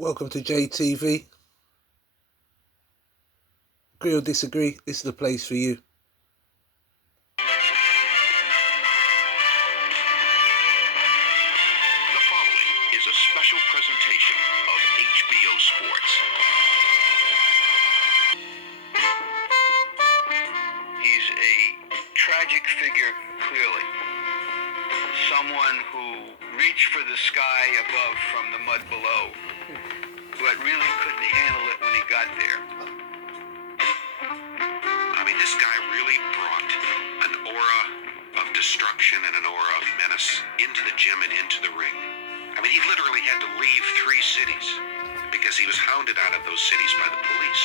Welcome to JTV. Agree or disagree, this is the place for you. The following is a special presentation of HBO Sports. He's a tragic figure, clearly. Someone who reached for the sky above from the mud below, but really couldn't handle it when he got there. I mean, this guy really brought an aura of destruction and an aura of menace into the gym and into the ring. I mean, he literally had to leave 3 cities because he was hounded out of those cities by the police.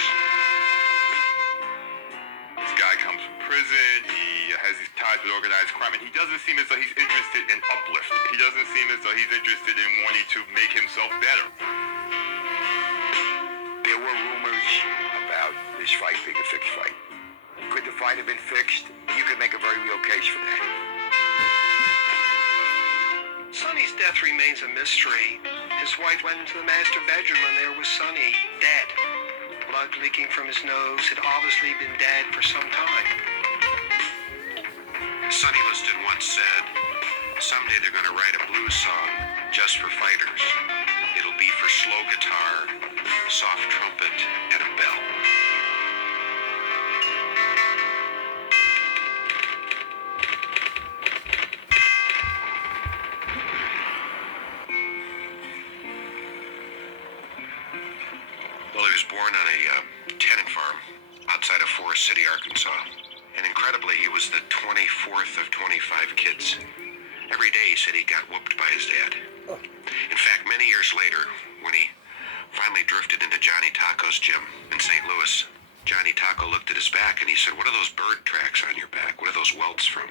This guy comes from prison, he has these ties with organized crime, and he doesn't seem as though he's interested in uplift. He doesn't seem as though he's interested in wanting to make himself better. There were rumors about this fight being a fixed fight. Could the fight have been fixed? You could make a very real case for that. Sonny's death remains a mystery. His wife went into the master bedroom and there was Sonny, dead. Blood leaking from his nose, had obviously been dead for some time. Sonny Liston once said, someday they're going to write a blues song just for fighters. It'll be for slow guitar, soft trumpet, and a bell. Well, he was born on a tenant farm outside of Forest City, Arkansas. And incredibly, he was the 24th of 25 kids. Every day he said he got whooped by his dad. In fact, many years later, when he finally drifted into Johnny Taco's gym in St. Louis, Johnny Taco looked at his back and he said, "What are those bird tracks on your back? What are those welts from?"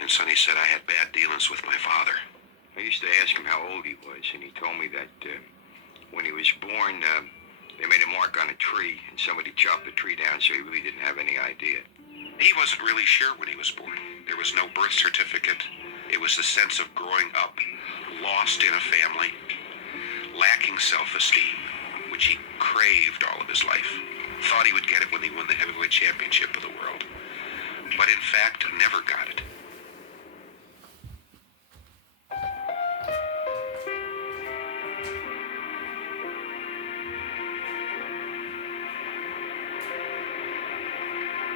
And Sonny said, "I had bad dealings with my father." I used to ask him how old he was, and he told me that when he was born, they made a mark on a tree, and somebody chopped the tree down, so he really didn't have any idea. He wasn't really sure when he was born. There was no birth certificate. It was the sense of growing up, lost in a family, lacking self-esteem, which he craved all of his life. Thought he would get it when he won the heavyweight championship of the world, but in fact never got it.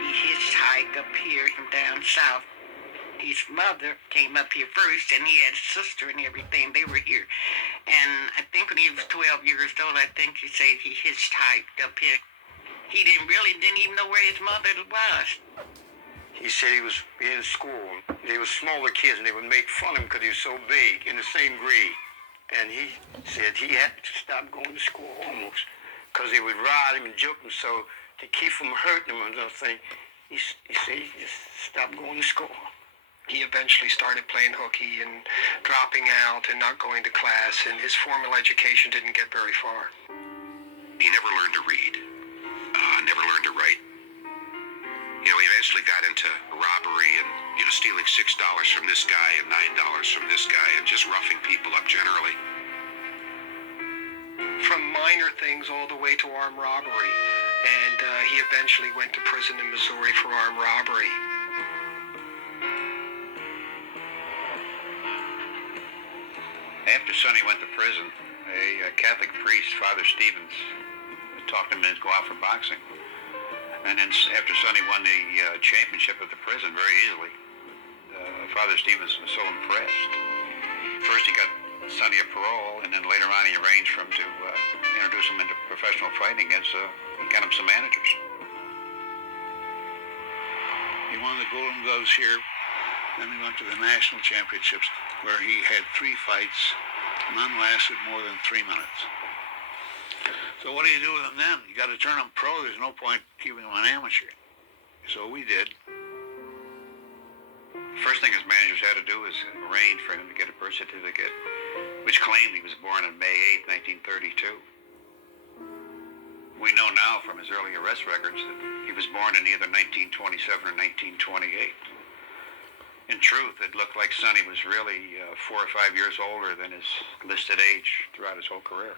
He hitchhiked up here from down south. His mother came up here first, and he had a sister and everything. They were here. And I think when he was 12 years old, I think he said he hitchhiked up here. He didn't even know where his mother was. He said he was in school. They were smaller kids, and they would make fun of him because he was so big, in the same grade. And he said he had to stop going to school almost because they would ride him and joke him. So to keep from hurting him or something, he said he just stopped going to school. He eventually started playing hooky and dropping out and not going to class, and his formal education didn't get very far. He never learned to read, never learned to write. You know, he eventually got into robbery and, stealing $6 from this guy and $9 from this guy and just roughing people up generally. From minor things all the way to armed robbery. And he eventually went to prison in Missouri for armed robbery. After Sonny went to prison, a Catholic priest, Father Stevens, talked him into go out for boxing. And then after Sonny won the championship at the prison very easily, Father Stevens was so impressed. First he got Sonny a parole, and then later on he arranged for him to introduce him into professional fighting and got him some managers. He won the Golden Gloves here. Then he went to the national championships where he had 3 fights. None lasted more than 3 minutes. So what do you do with him then? You got to turn him pro. There's no point keeping him an amateur. So we did. First thing his managers had to do was arrange for him to get a birth certificate, which claimed he was born on May 8, 1932. We know now from his early arrest records that he was born in either 1927 or 1928. In truth, it looked like Sonny was really 4 or 5 years older than his listed age throughout his whole career.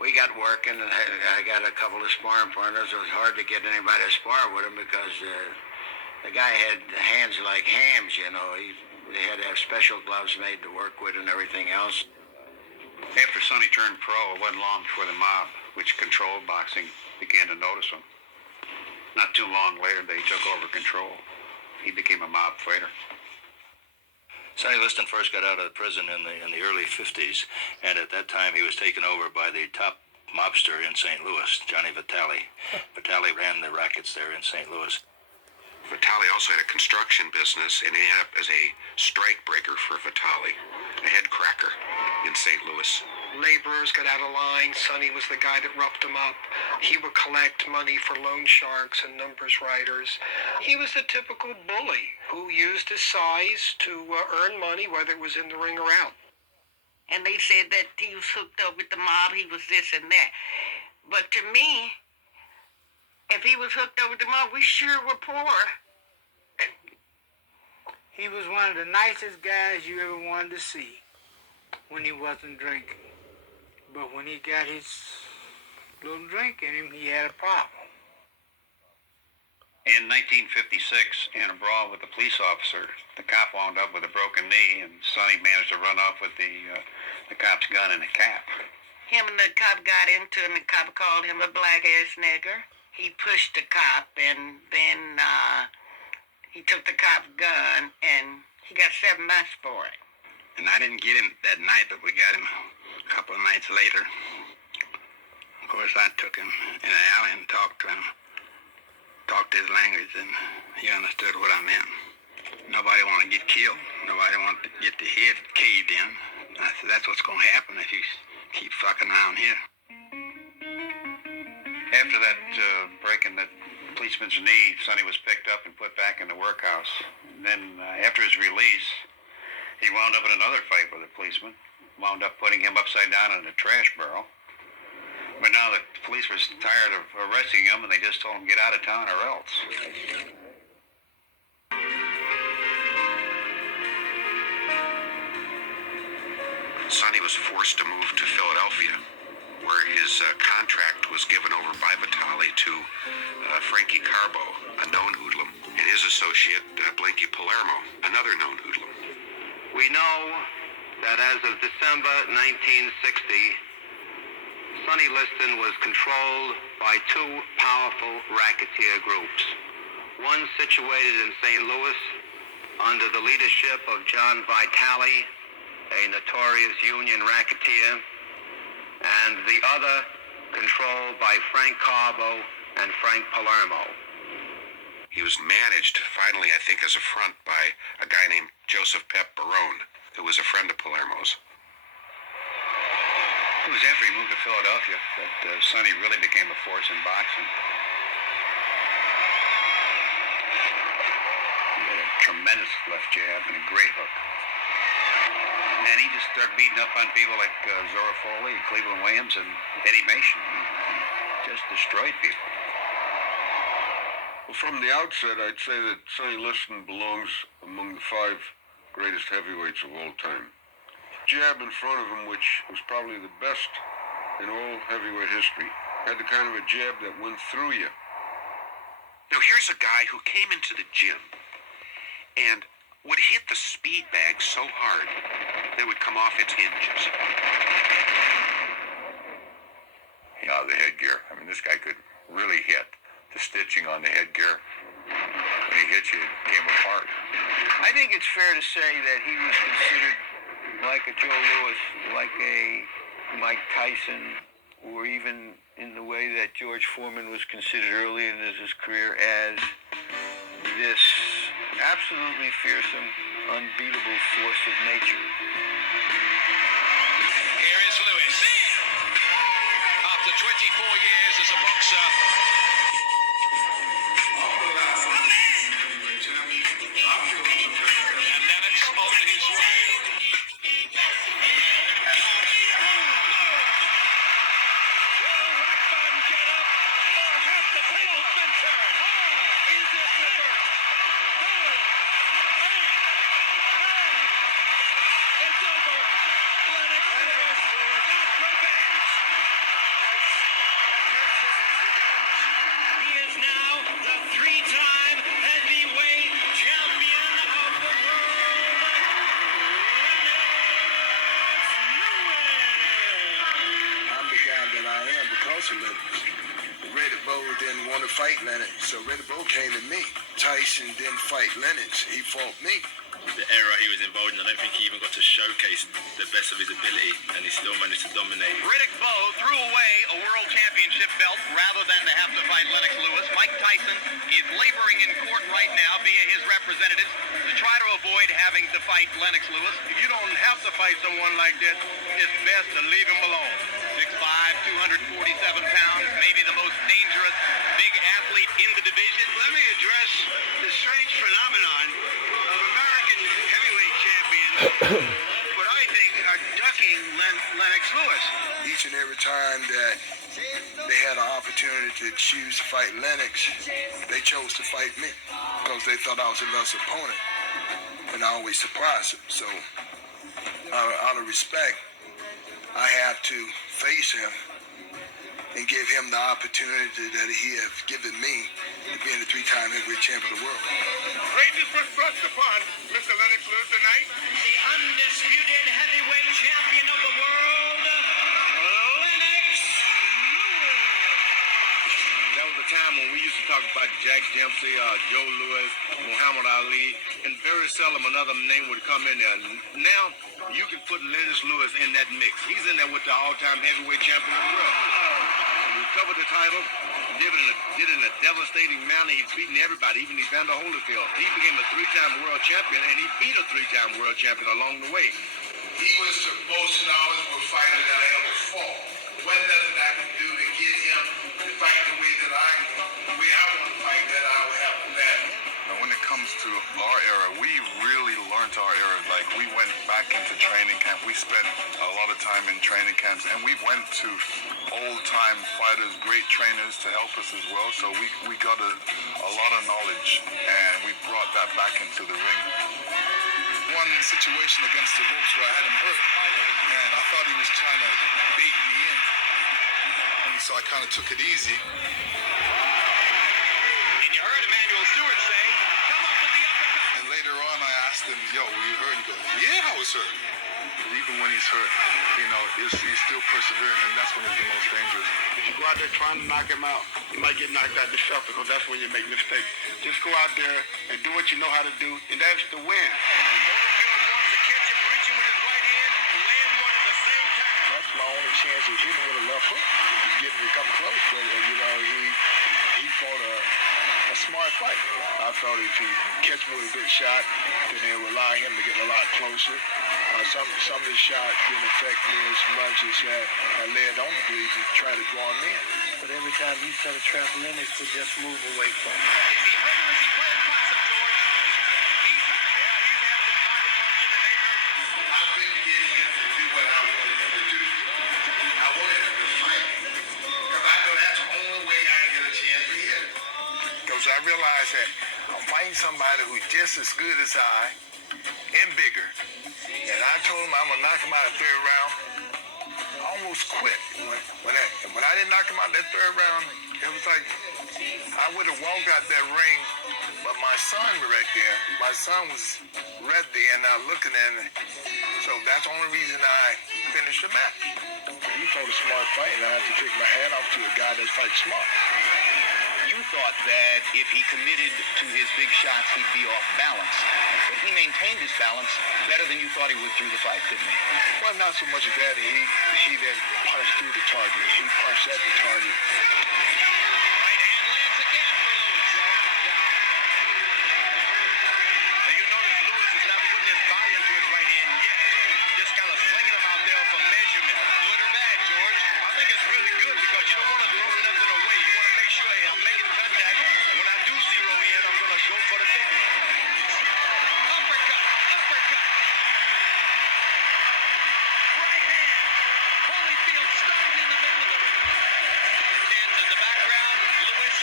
we got working, and I got a couple of sparring partners. It was hard to get anybody to spar with him because the guy had hands like hams, you know. They had to have special gloves made to work with and everything else. After Sonny turned pro, it wasn't long before the mob, which controlled boxing, began to notice him. Not too long later, they took over control. He became a mob fighter. Sonny Liston first got out of prison in the early 50s, and at that time he was taken over by the top mobster in St. Louis, Johnny Vitale. Vitale ran the rackets there in St. Louis. Vitale also had a construction business, and he ended up as a strike breaker for Vitale, a head cracker in St. Louis. Laborers got out of line. Sonny was the guy that roughed them up. He would collect money for loan sharks and numbers writers. He was the typical bully who used his size to earn money, whether it was in the ring or out. And they said that he was hooked up with the mob, he was this and that. But to me, if he was hooked up with the mob, we sure were poor. He was one of the nicest guys you ever wanted to see when he wasn't drinking. But when he got his little drink in him, he had a problem. In 1956, in a brawl with a police officer, the cop wound up with a broken knee, and Sonny managed to run off with the cop's gun and a cap. Him and the cop got into it, and the cop called him a black-ass nigger. He pushed the cop, and then he took the cop's gun, and he got 7 months for it. And I didn't get him that night, but we got him a couple of nights later. Of course, I took him in an alley and talked to him. Talked his language, and he understood what I meant. Nobody wanted to get killed. Nobody wanted to get the head caved in. I said, that's what's going to happen if you keep fucking around here. After that breaking the policeman's knee, Sonny was picked up and put back in the workhouse. And then after his release, he wound up in another fight with a policeman. Wound up putting him upside down in a trash barrel. But now the police were tired of arresting him, and they just told him, get out of town or else. Sonny was forced to move to Philadelphia, where his contract was given over by Vitale to Frankie Carbo, a known hoodlum, and his associate, Blinky Palermo, another known hoodlum. We know that as of December 1960, Sonny Liston was controlled by 2 powerful racketeer groups. One situated in St. Louis under the leadership of John Vitale, a notorious union racketeer, and the other controlled by Frank Carbo and Frank Palermo. He was managed, finally, I think, as a front by a guy named Joseph Pep Barone, who was a friend of Palermo's. It was after he moved to Philadelphia that Sonny really became a force in boxing. He had a tremendous left jab and a great hook. And he just started beating up on people like Zora Foley, Cleveland Williams, and Eddie Mason. He just destroyed people. Well, from the outset, I'd say that Sonny Liston belongs among the 5 greatest heavyweights of all time. Jab in front of him, which was probably the best in all heavyweight history. Had the kind of a jab that went through you. Now, here's a guy who came into the gym and would hit the speed bag so hard that it would come off its hinges. Yeah, the headgear. I mean, this guy could really hit. The stitching on the headgear, when he hit you, it came apart. I think it's fair to say that he was considered like a Joe Louis, like a Mike Tyson, or even in the way that George Foreman was considered early in his career as this absolutely fearsome, unbeatable force of nature. Here is Lewis. After 24 years as a boxer, and then it's on his way. Will Rathbone get up, or have the tables been turned? Is it reversed? It's over. Lennox Lewis got revenge. to Lennox. Reddy Bowe didn't want to fight Lennox, so Reddy Bowe came to me. Tyson didn't fight Lennox, he fought me. The era he was involved in, I don't think he even got to showcase the best of his ability, and he still managed to dominate. Riddick Bowe threw away a world championship belt rather than to have to fight Lennox Lewis. Mike Tyson is laboring in court right now via his representatives to try to avoid having to fight Lennox Lewis. If you don't have to fight someone like that, it's best to leave him alone. 6'5", 247 pounds, maybe the most dangerous big athlete in the division. Let me address the strange phenomenon of American heavyweight champions, what I think are ducking Lennox Lewis. Each and every time that they had an opportunity to choose to fight Lennox, they chose to fight me because they thought I was a lesser opponent, and I always surprised them. So, out of respect, I have to face him and give him the opportunity that he has given me to being the three-time heavyweight champion of the world. Greatness was thrust upon Mr. Lennox Lewis tonight. The undisputed heavyweight champion of the world, Lennox Lewis. That was a time when we used to talk about Jack Dempsey, Joe Louis, Muhammad Ali, and very seldom another name would come in there. Now, you can put Lennox Lewis in that mix. He's in there with the all-time heavyweight champion of the world. He recovered the title, did it in a devastating manner. He's beaten everybody, even Evander Holyfield. He became a three-time world champion, and he beat a three-time world champion along the way. He was the most knowledgeable fighter that I ever fought. What nothing I could do to get him to fight the way that I want to fight, that I would have to that. Now, when it comes to our era, we really learned our era. Like, we went back into training camp. We spent a lot of time in training camps, and we went to old-time fighters, great trainers to help us as well. So we got a lot of knowledge, and we brought that back into the ring. One situation against the ropes where I had him hurt, and I thought he was trying to bait me in, and so I kind of took it easy. And you heard Emmanuel Stewart say, come up with the uppercut. And later on, I asked him, yo, were you hurt? He goes, yeah, I was hurt. But even when he's hurt, he's still persevering, and that's when he's the most dangerous. If you go out there trying to knock him out, you might get knocked out yourself because that's when you make mistakes. Just go out there and do what you know how to do, and that's the win. That's my only chance of hitting with a left hook. He's getting to come close, but he fought a smart fight. I thought if he catch me with a good shot, then they'll allow him to get a lot closer. Some of his shots didn't affect me as much as I led on to believe to try to draw him in. But every time he set a trap, Lennox would just move away from him. I realized that I'm fighting somebody who's just as good as I and bigger. And I told him I'm going to knock him out of the third round. I almost quit. When I didn't knock him out that third round, it was like I would have walked out that ring, but my son was right there. My son was right there, and I was looking at him. So that's the only reason I finished the match. He fought a smart fight, and I had to take my hat off to a guy that fights smart. You thought that if he committed to his big shots, he'd be off balance. But he maintained his balance better than you thought he would through the fight, didn't he? Well, not so much of that. He didn't punch through the target. He punched at the target. Right hand lands again for Lewis. Now you notice Lewis is not putting his body into his right hand yet. Just kind of slinging him out there for measurement. Good or bad, George? I think it's really good because you don't want to throw nothing away. You want to make sure I'm making contact. When I do zero in, I'm going to go for the big one. Uppercut. Right hand. Holyfield stunned in the middle of the ring. Hands in the background. Lewis.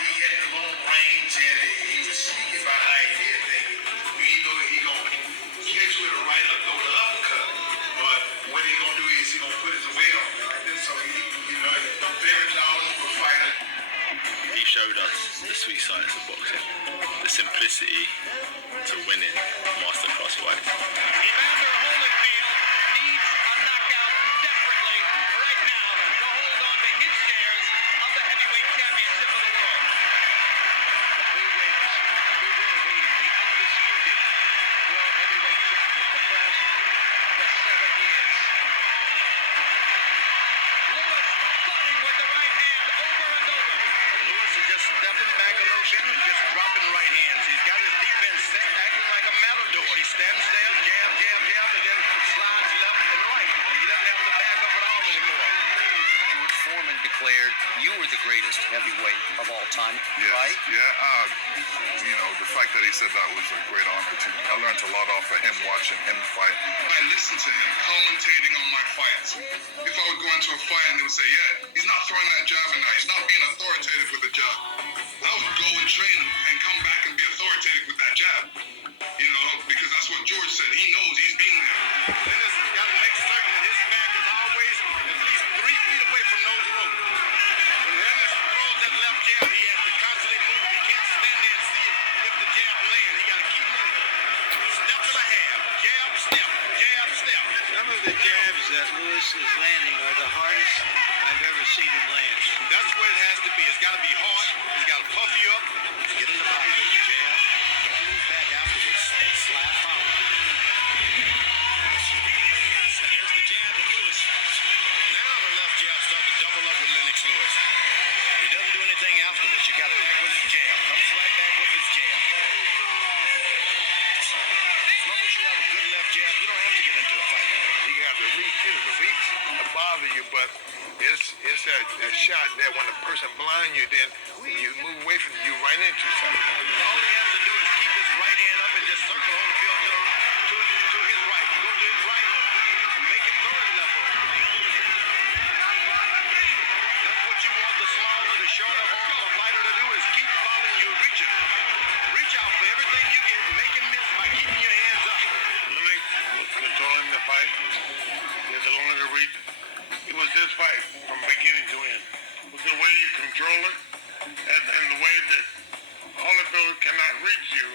He had the long range and he was sneaky about how he did things. He know he gonna catch with a right or throw the uppercut. But what he gonna do is he gonna put his weight on me like this. So he's very knowledgeable fighter. He showed us the sweet science of boxing, the simplicity to winning masterclass fights. Evander Holyfield needs a knockout desperately right now. throwing right hands. He's got his defense set, acting like a matador. He stands there, jab, jab, jab, and then slides left and right. He doesn't have to back up at all anymore. George Foreman declared you were the greatest heavyweight of all time, Yes, right? yeah. You know, the fact that he said that was a great honor to me. I learned a lot off of him, watching him fight. I listened to him commentating on my fights. If I would go into a fight and they would say, yeah, he's not throwing that jab and that, he's not being authoritative with the jab. I would go and train and come back and be authoritative with that jab. You know, because that's what George said. He knows he's been there. Dennis has got to make certain that his back is always at least 3 feet away from those ropes. When Dennis throws that left jab, he has to constantly move. He can't stand there and see if the jab lands. He got to keep moving. Step and a half. Jab, step. Jab, step. Some of the jabs that Lewis is landing are the hardest I've ever seen him land. That's where it has to be. It's got to be hard. He's got to puff you up. Get in the pocket with the jab. Don't move back afterwards. Slap forward. There's the jab of Lewis. Now the left jab starts to double up with Lennox Lewis. He doesn't do anything afterwards. You got to back with his jab. Comes right back with his jab. As long as you have a good left jab, you don't have to get into a fight. You have to reach in. The reach will bother you, but it's that shot that when the person blind you, then you move away from you right into something. All he has to do is keep his right hand up and just circle Holyfield to his right. Go to his right and make him throw his left hook. That's what you want the smaller, the shorter arm of a fighter to do, is keep following you, reaching. Reach out for everything you get, make him miss by keeping your hands up. Lennox was controlling the fight. He had the longer reach. It was his fight from beginning to end. With the way you control it and the way that Holyfield cannot reach you,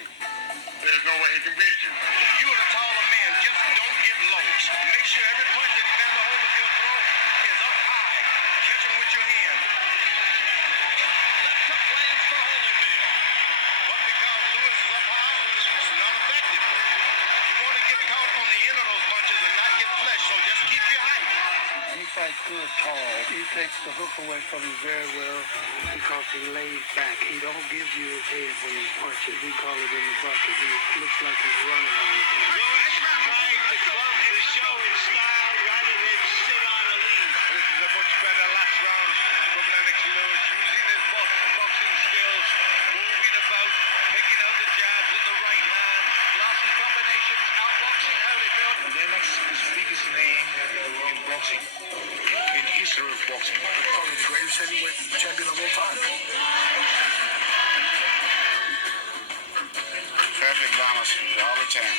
there's no way he can beat you. You are the taller man, just don't get low. Make sure every punch that Evander Holyfield throws is up high. Catch him with your hand. Left hook lands for Holyfield. But because Lewis is up high, it's not effective. You want to get caught on the end of those punches and not get flesh, so just keep your height. He fights good tall. He takes the hook away from you very well because he lays back. He don't give you his head when he punches. We call it in the bucket. He looks like he's running all the time. Trying to club the show in style rather than sit on a lead. This is a much better last round from Lennox Lewis, using his boxing skills, moving about, picking out the jabs in the right hand, classy combinations, outboxing Holyfield. Lennox is the biggest name in boxing, in history of boxing. Probably the greatest heavyweight champion of all time. Perfect balance all the time.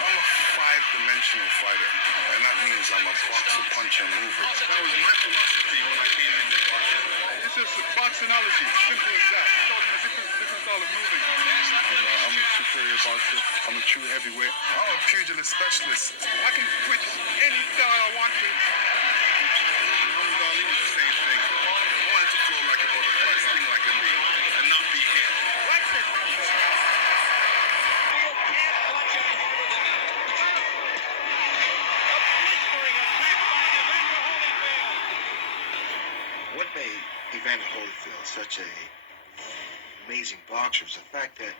I'm a five-dimensional fighter, and that means I'm a boxer, puncher, mover. That was my philosophy when I came into boxing. It's just boxonology, simple as that. It's all in a different style of moving. I'm a superior boxer. I'm a true heavyweight. I'm a pugilist specialist. I can switch any style I want to. Muhammad Ali was the same thing. I wanted to flow like a butterfly, sting like a bee, and not be hit. What made Evander Holyfield such an amazing boxer is the fact that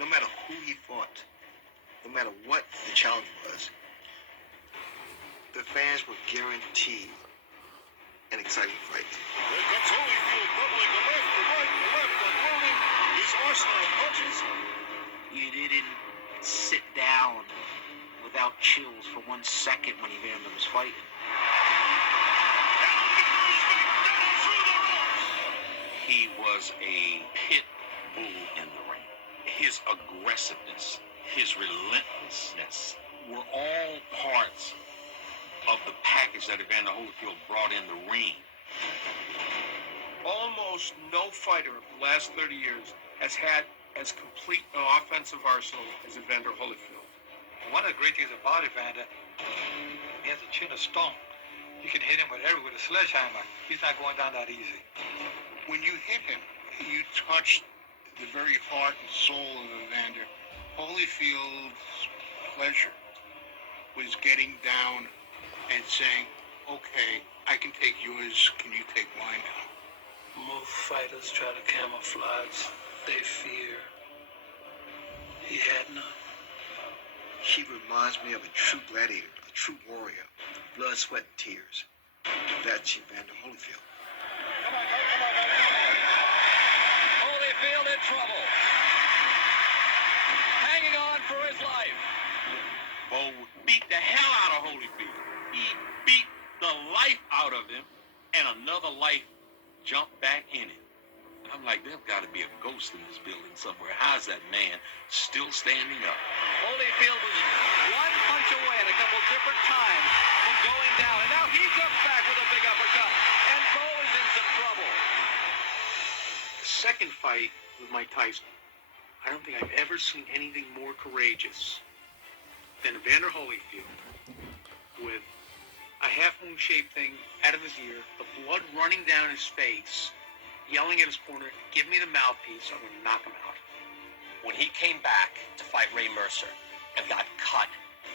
no matter who he fought, no matter what the challenge was, the fans were guaranteed an exciting fight. There comes Holyfield bubbling the left, the right, the left, unloading his arsenal of punches. You didn't sit down without chills for 1 second when Evander was fighting. He was a pit bull in the ring. His aggressiveness, his relentlessness were all parts of the package that Evander Holyfield brought in the ring. Almost no fighter of the last 30 years has had as complete an offensive arsenal as Evander Holyfield. One of the great things about Evander, he has a chin of stone. You can hit him with a sledgehammer. He's not going down that easy. When you hit him, you touched the very heart and soul of Evander. Holyfield's pleasure was getting down and saying, okay, I can take yours, can you take mine now? Most fighters try to camouflage they fear. He had none. He reminds me of a true gladiator, a true warrior, blood, sweat, and tears. That's Evander Holyfield. Holyfield in trouble. Hanging on for his life. Bo beat the hell out of Holyfield. He beat the life out of him, and another life jumped back in him. I'm like, there's got to be a ghost in this building somewhere. How's that man still standing up? Holyfield was one punch away at a couple different times from going down, and now he comes back with a big uppercut, and Bo is in some trouble. The second fight with Mike Tyson, I don't think I've ever seen anything more courageous than Evander Holyfield with a half-moon shaped thing out of his ear, the blood running down his face, yelling at his corner, "Give me the mouthpiece, I'm going to knock him out." When he came back to fight Ray Mercer and got cut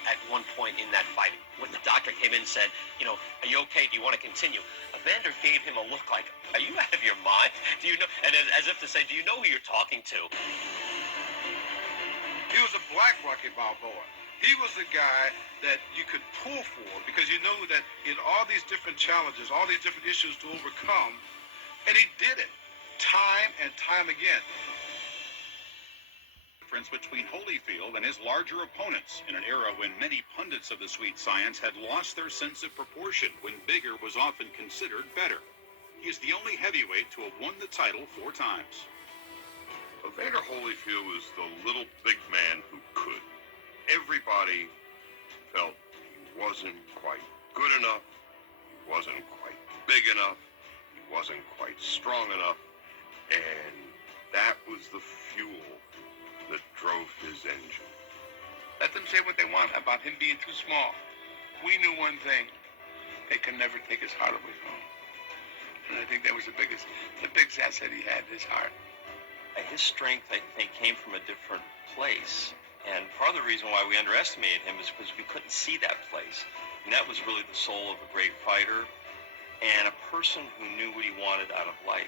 at one point in that fight, when the doctor came in and said, you know, "Are you okay? Do you want to continue?" Evander gave him a look like, "Are you out of your mind? Do you know?" And as if to say, "Do you know who you're talking to?" He was a black Rocky Balboa. He was the guy that you could pull for because you know that he had all these different challenges, all these different issues to overcome, and he did it time and time again. Difference between Holyfield and his larger opponents in an era when many pundits of the sweet science had lost their sense of proportion, when bigger was often considered better. He is the only heavyweight to have won the title 4 times. Evander Holyfield was the little big man who could. Everybody felt he wasn't quite good enough, he wasn't quite big enough, he wasn't quite strong enough, and that was the fuel that drove his engine. Let them say what they want about him being too small. We knew one thing: they could never take his heart away from him. And I think that was the biggest asset he had, his heart. His strength, I think, came from a different place. And part of the reason why we underestimated him is because we couldn't see that place. And that was really the soul of a great fighter and a person who knew what he wanted out of life.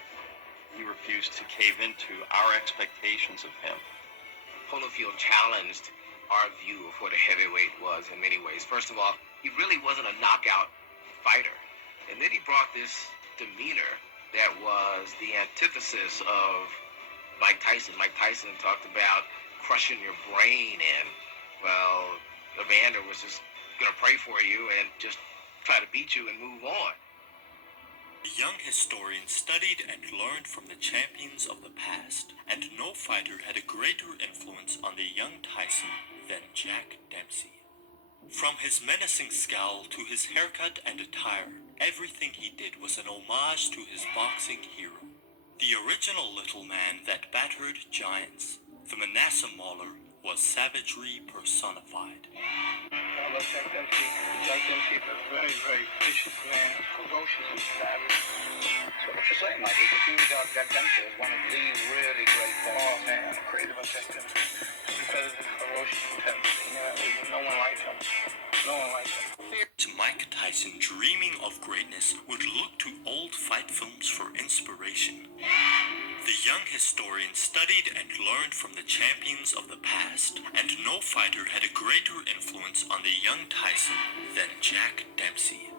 He refused to cave into our expectations of him. Holyfield challenged our view of what a heavyweight was in many ways. First of all, he really wasn't a knockout fighter. And then he brought this demeanor that was the antithesis of Mike Tyson. Mike Tyson talked about crushing your brain, and, well, Evander was just going to pray for you and just try to beat you and move on. The young historian studied and learned from the champions of the past, and no fighter had a greater influence on the young Tyson than Jack Dempsey. From his menacing scowl to his haircut and attire, everything he did was an homage to his boxing hero. The original little man that battered giants, the Manasseh Mauler, was savagery personified. I love Jack Dempsey. Jack Dempsey is a very, very vicious man, ferocious and savage. So what you're saying, Mike, is that you regard Jack Dempsey as one of the really great fighters. Oh man, creative of Jack Dempsey. Because of his ferocious intensity. No one like him. No one like him. Mike Tyson, dreaming of greatness, would look to old fight films for inspiration. The young historian studied and learned from the champions of the past, and no fighter had a greater influence on the young Tyson than Jack Dempsey.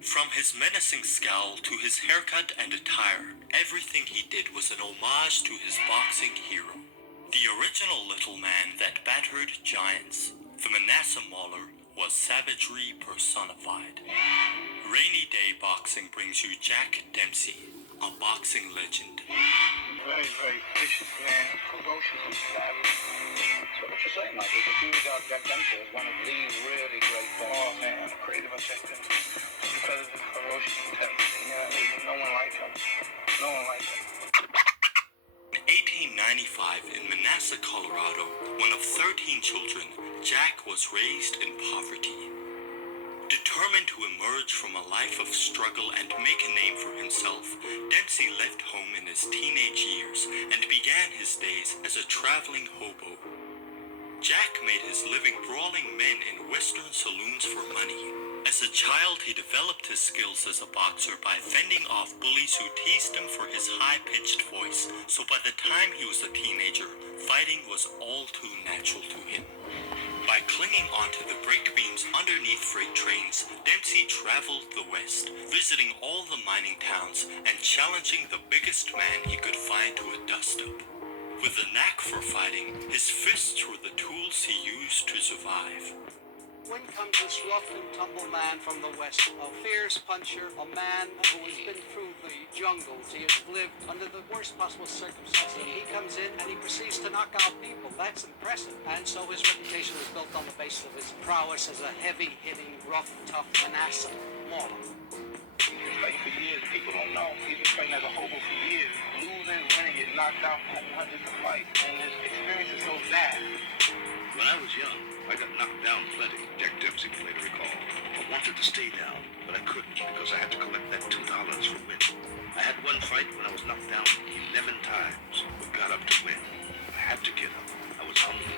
From his menacing scowl to his haircut and attire, everything he did was an homage to his boxing hero. The original little man that battered giants, the Manasseh Mauler, was savagery personified. Rainy Day Boxing brings you Jack Dempsey, a boxing legend. Very, very vicious man, ferocious and savage. So what you're saying, Mike, is that you regard Jack Dempsey as one of the really great fighters. Oh man, creative of Jack Dempsey. Because of his ferocious intensity. No one like him. No one like him. In 1895, in Manassas, Colorado, one of 13 children, Jack was raised in poverty. Determined to emerge from a life of struggle and make a name for himself, Dempsey left home in his teenage years and began his days as a traveling hobo. Jack made his living brawling men in western saloons for money, As a child, he developed his skills as a boxer by fending off bullies who teased him for his high-pitched voice, so by the time he was a teenager, fighting was all too natural to him. By clinging onto the brake beams underneath freight trains, Dempsey traveled the West, visiting all the mining towns and challenging the biggest man he could find to a dust-up. With a knack for fighting, his fists were the tools he used to survive. When comes this rough and tumble man from the West, a fierce puncher, a man who has been through the jungles, he has lived under the worst possible circumstances. He comes in and he proceeds to knock out people. That's impressive. And so his reputation is built on the basis of his prowess as a heavy-hitting, rough, tough, manasseh mauler. He's been fighting for years, people don't know. He's been fighting as a hobo for years, losing, winning, getting knocked out hundreds of fights, and his experience is so vast. When I was young, I got knocked down plenty, Jack Dempsey would later recall. I wanted to stay down, but I couldn't because I had to collect that $2 for winning. I had one fight when I was knocked down 11 times, but got up to win. I had to get up. I was hungry.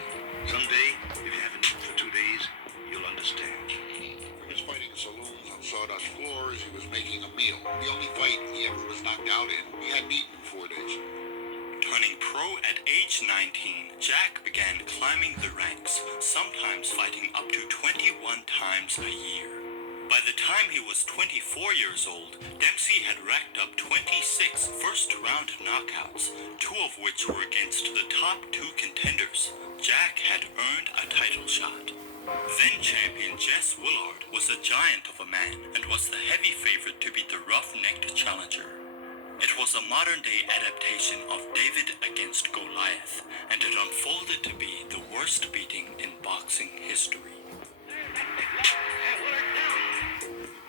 Someday, if you haven't eaten for 2 days, you'll understand. From his fighting saloons on sawdust floors, he was making a meal. The only fight he ever was knocked out in, he hadn't eaten in 4 days. Turning pro at age 19, Jack began climbing the ranks, sometimes fighting up to 21 times a year. By the time he was 24 years old, Dempsey had racked up 26 first-round knockouts, 2 of which were against the top 2 contenders. Jack had earned a title shot. Then-champion Jess Willard was a giant of a man and was the heavy favorite to beat the rough-necked challenger. It was a modern-day adaptation of David against Goliath, and it unfolded to be the worst beating in boxing history.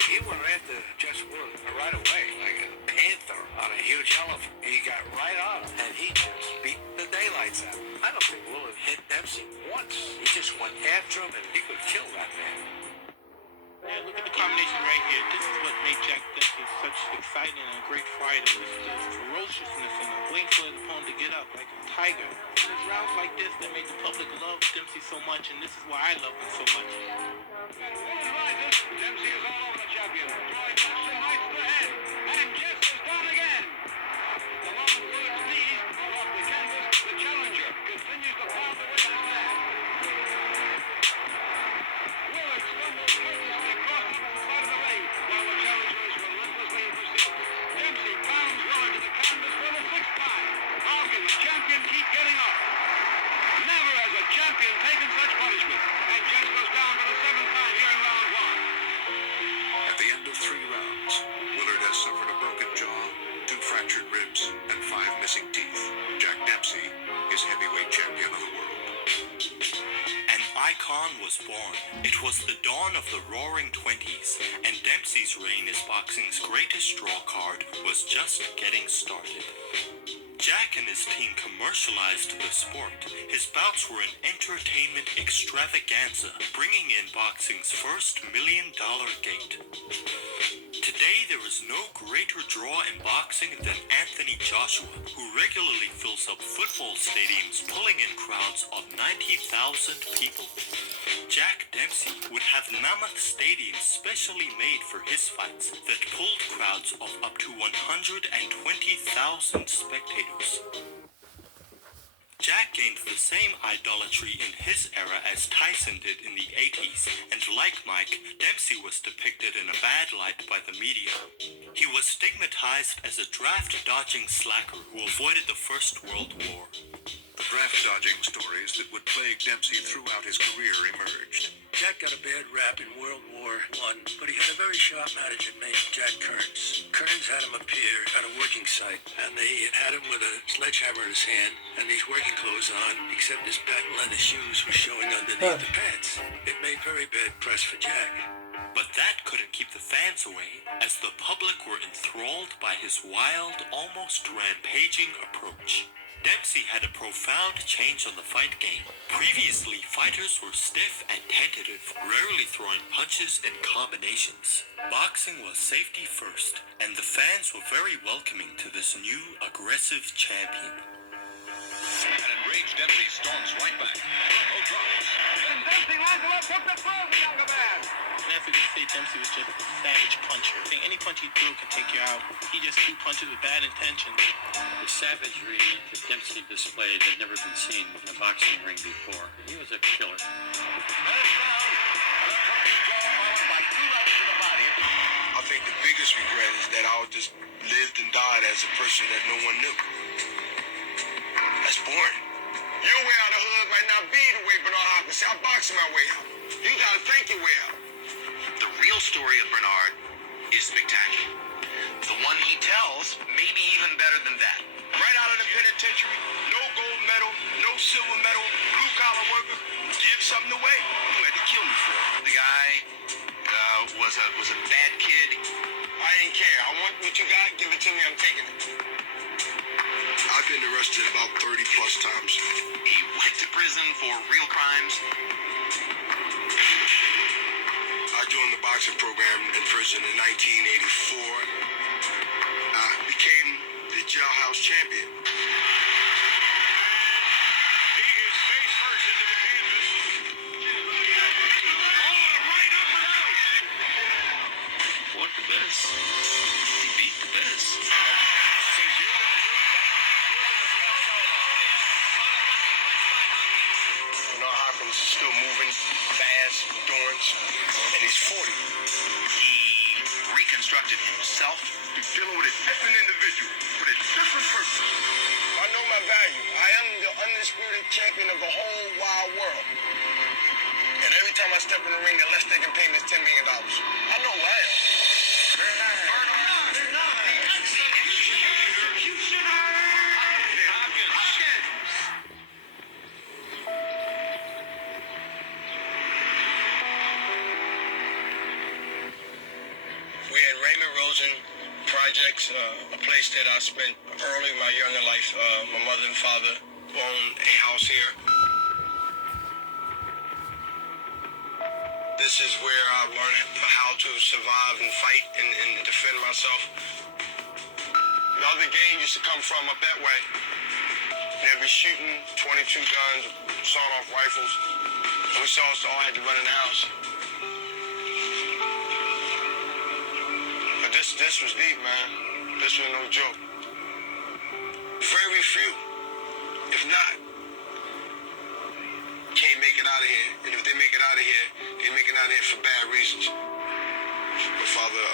He went after Jess Willard right away, like a panther on a huge elephant. He got right on him, and he just beat the daylights out of him. I don't think Willard hit Dempsey once. He just went after him, and he could kill that man. Yeah, look at the combination right here. This is what made Jack Dempsey such exciting and a great fighter. This is the ferociousness and the waiting for his opponent to get up like a tiger. And it's rounds like this that made the public love Dempsey so much, and this is why I love him so much. Dempsey is all over the champion. Throwing Dempsey right to the head. And Jess is down again. The moment Willard's knees are off the canvas, the challenger continues to pound the way down there. Willard stumbles purposely across the side of the ring, while the challenger is relentlessly in pursuit. Dempsey pounds Willard to the canvas for the 6th time. How can the champion keep getting up? Never has a champion taken such punishment. And Jess goes down for the 7th time here in round 1. At the end of 3 rounds, Willard has suffered a broken jaw, 2 fractured ribs, and 5 missing teeth. Jack Dempsey is heavyweight champion of the world. An icon was born. It was the dawn of the Roaring '20s, and Dempsey's reign as boxing's greatest draw card was just getting started. Jack and his team commercialized the sport. His bouts were an entertainment extravaganza, bringing in boxing's first $1 million gate. Today, there is no greater draw in boxing than Anthony Joshua, who regularly fills up football stadiums, pulling in crowds of 90,000 people. Jack Dempsey would have mammoth stadiums specially made for his fights that pulled crowds of up to 120,000 spectators. Jack gained the same idolatry in his era as Tyson did in the 80s, and like Mike, Dempsey was depicted in a bad light by the media. He was stigmatized as a draft-dodging slacker who avoided the First World War. The draft-dodging stories that would plague Dempsey throughout his career emerged. Jack got a bad rap in World War I, but he had a very sharp manager named Jack Kearns. Kearns had him appear at a working site, and they had him with a sledgehammer in his hand and these working clothes on, except his patent leather shoes were showing underneath the pants. It made very bad press for Jack. But that couldn't keep the fans away, as the public were enthralled by his wild, almost rampaging approach. Dempsey had a profound change on the fight game. Previously, fighters were stiff and tentative, rarely throwing punches and combinations. Boxing was safety first, and the fans were very welcoming to this new, aggressive champion. An enraged Dempsey storms right back. Elbow drops. And Dempsey lines him up, took the throw, the younger man. That definitely could say Dempsey was just a savage puncher. I think any punch he threw could take you out. He just threw punches with bad intentions. The savagery that Dempsey displayed had never been seen in a boxing ring before. He was a killer. I think the biggest regret is that I just lived and died as a person that no one knew. That's boring. Your way out of the hood might not be the way Bernard Hopkins said, I'm boxing my way out. You gotta think your way out. The real story of Bernard is spectacular. The one he tells may be even better than that. Right out of the penitentiary, no gold medal, no silver medal, blue collar worker, give something away. You had to kill me for it. The guy was a bad kid. I ain't care. I want what you got, give it to me, I'm taking it. I've been arrested about 30 plus times. He went to prison for real crimes. I joined the boxing program in prison in 1984. I became the jailhouse champion. What the best? He beat the best. Bernard Hopkins is still moving, fast, doing, and he's 40. He reconstructed himself. He's dealing with a different individual, with a different person. I know my value. I am the undisputed champion of the whole wide world. And every time I step in the ring, the less they can pay me is $10 million. I know who I am. We had Raymond Rosen Projects, a place that I spent early in my younger life. My mother and father owned a house here. This is where I learned how to survive and fight and defend myself. The other gang used to come from up that way. They'd be shooting 22 guns, sawed-off rifles. And we saw us all had to run in the house. But this was deep, man. This was no joke. Very few, if not, can't make it out of here. And if they make it out of here, they make it out of here for bad reasons. My father,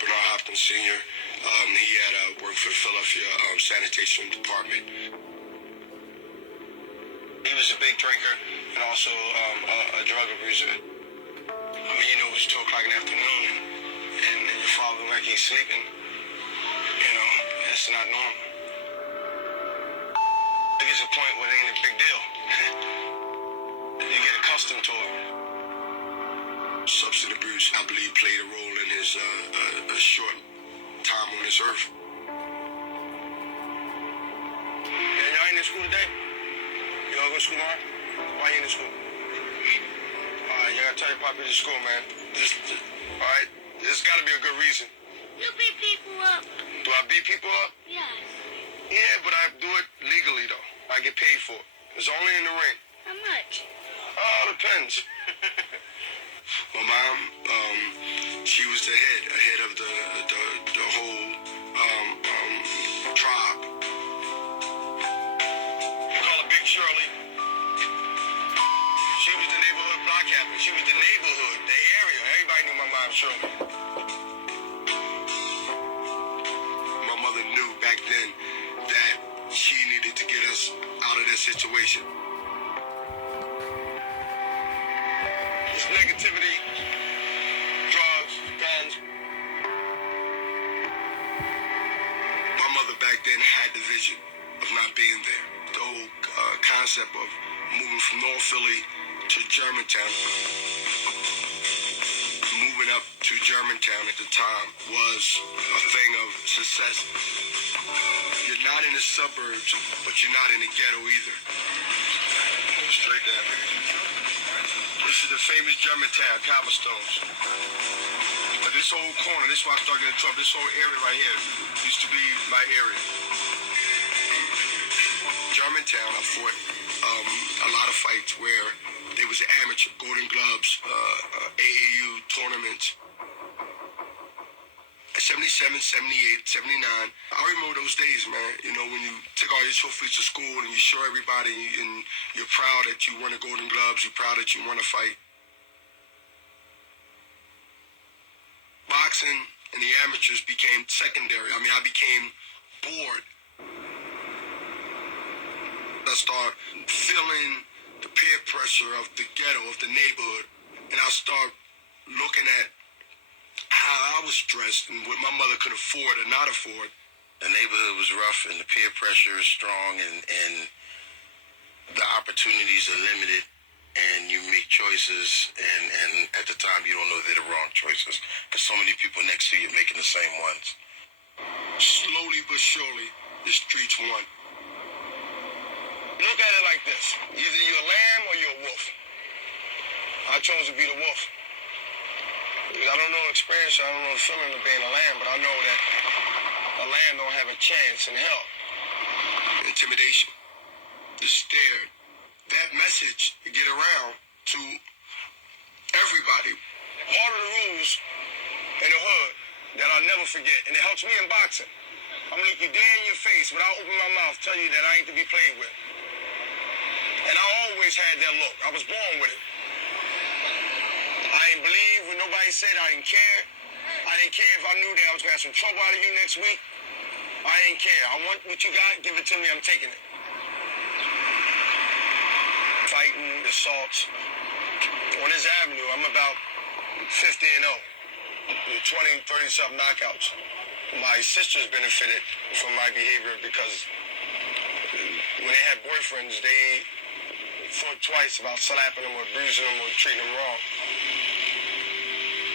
Bernard Hopkins Sr., he had worked for the Philadelphia Sanitation Department. He was a big drinker and also a drug abuser. I mean, you know, it was 2 o'clock in the afternoon and your father like he's sleeping. You know, that's not normal. It gets a point where it ain't a big deal. You get accustomed to it. Substance abuse, I believe, played a role in his a short time on this earth. Yeah, y'all ain't in school today? You all go to school tomorrow? Why you in school? Alright, you gotta tell your papa to school, man. Alright, there's gotta be a good reason. You beat people up. Do I beat people up? Yes. Yeah, but I do it legally, though. I get paid for it. It's only in the ring. How much? Oh, depends. My mom, she was the head of the whole tribe. We call her Big Shirley. She was the neighborhood block captain. She was the neighborhood, the area. Everybody knew my mom Shirley. My mother knew back then that she needed to get us out of that situation. This negativity, drugs, guns. My mother back then had the vision of not being there. The whole concept of moving from North Philly to Germantown. Moving up to Germantown at the time was a thing of success. You're not in the suburbs, but you're not in the ghetto either. Straight down. This is the famous Germantown cobblestones. But this whole corner, this is why I started getting trouble. This whole area right here used to be my area. Germantown, I fought a lot of fights where there was amateur Golden Gloves, AAU tournaments. 77, 78, 79. I remember those days, man. You know, when you took all your trophies to school and you show everybody and you're proud that you won the Golden Gloves, you're proud that you won a fight. Boxing and the amateurs became secondary. I mean, I became bored. I started feeling the peer pressure of the ghetto, of the neighborhood, and I start looking at how I was dressed and what my mother could afford or not afford. The neighborhood was rough and the peer pressure is strong and the opportunities are limited and you make choices and at the time you don't know they're the wrong choices because so many people next to you making the same ones. Slowly but surely, the streets won. Look at it like this. Either you're a lamb or you're a wolf. I chose to be the wolf. I don't know experience, I don't know the feeling of being a lamb, but I know that a lamb don't have a chance in hell. Intimidation, the stare, that message to get around to everybody. Part of the rules in the hood that I'll never forget, and it helps me in boxing. I'm gonna look you dead in your face without opening my mouth, tell you that I ain't to be played with. And I always had that look. I was born with it. I didn't believe when nobody said. I didn't care. I didn't care if I knew that I was gonna have some trouble out of you next week. I didn't care. I want what you got, give it to me, I'm taking it. Fighting, assaults. On this avenue, I'm about 50-0. With 20, 30-something knockouts. My sisters benefited from my behavior because when they had boyfriends, they thought twice about slapping them or bruising them or treating them wrong.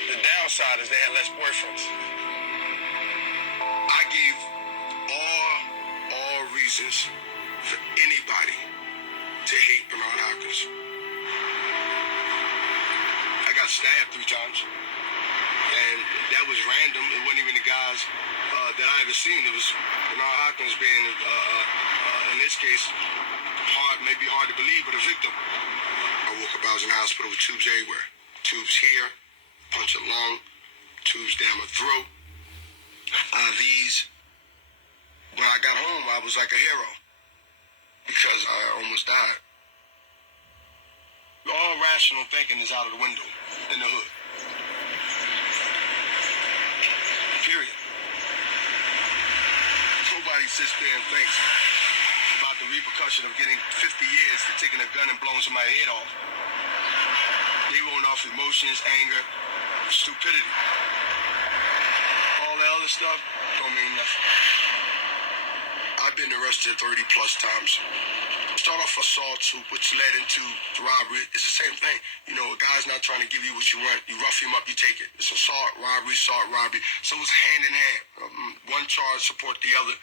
The downside is they had less boyfriends. I gave all reasons for anybody to hate Bernard Hopkins. I got stabbed 3 times. And that was random. It wasn't even the guys that I ever seen. It was Bernard Hopkins being, in this case, maybe hard to believe, but a victim. I woke up, I was in the hospital with tubes everywhere. Tubes here, punch a lung, tubes down my throat, IVs. When I got home, I was like a hero because I almost died. All rational thinking is out of the window in the hood. Period. Nobody sits there and thinks about the repercussion of getting 50 years for taking a gun and blowing somebody's head off. They run off emotions, anger, stupidity. All that other stuff don't mean nothing. I've been arrested 30 plus times. Start off assaults, which led into robbery. It's the same thing. You know, a guy's not trying to give you what you want. You rough him up, you take it. It's assault, robbery. So it's hand in hand. One charge support the other.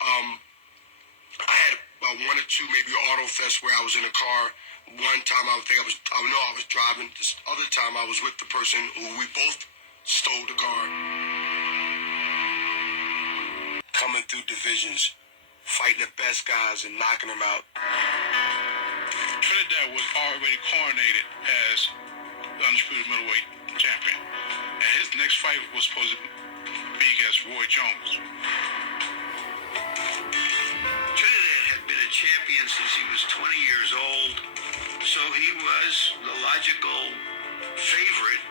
I had about 1 or 2 maybe auto thefts where I was in a car. One time I know I was driving. This other time I was with the person who we both stole the car. Coming through divisions, fighting the best guys and knocking them out. Trinidad was already coronated as the undisputed middleweight champion. And his next fight was supposed to be against Roy Jones. Trinidad had been a champion since he was 20 years old, so he was the logical favorite.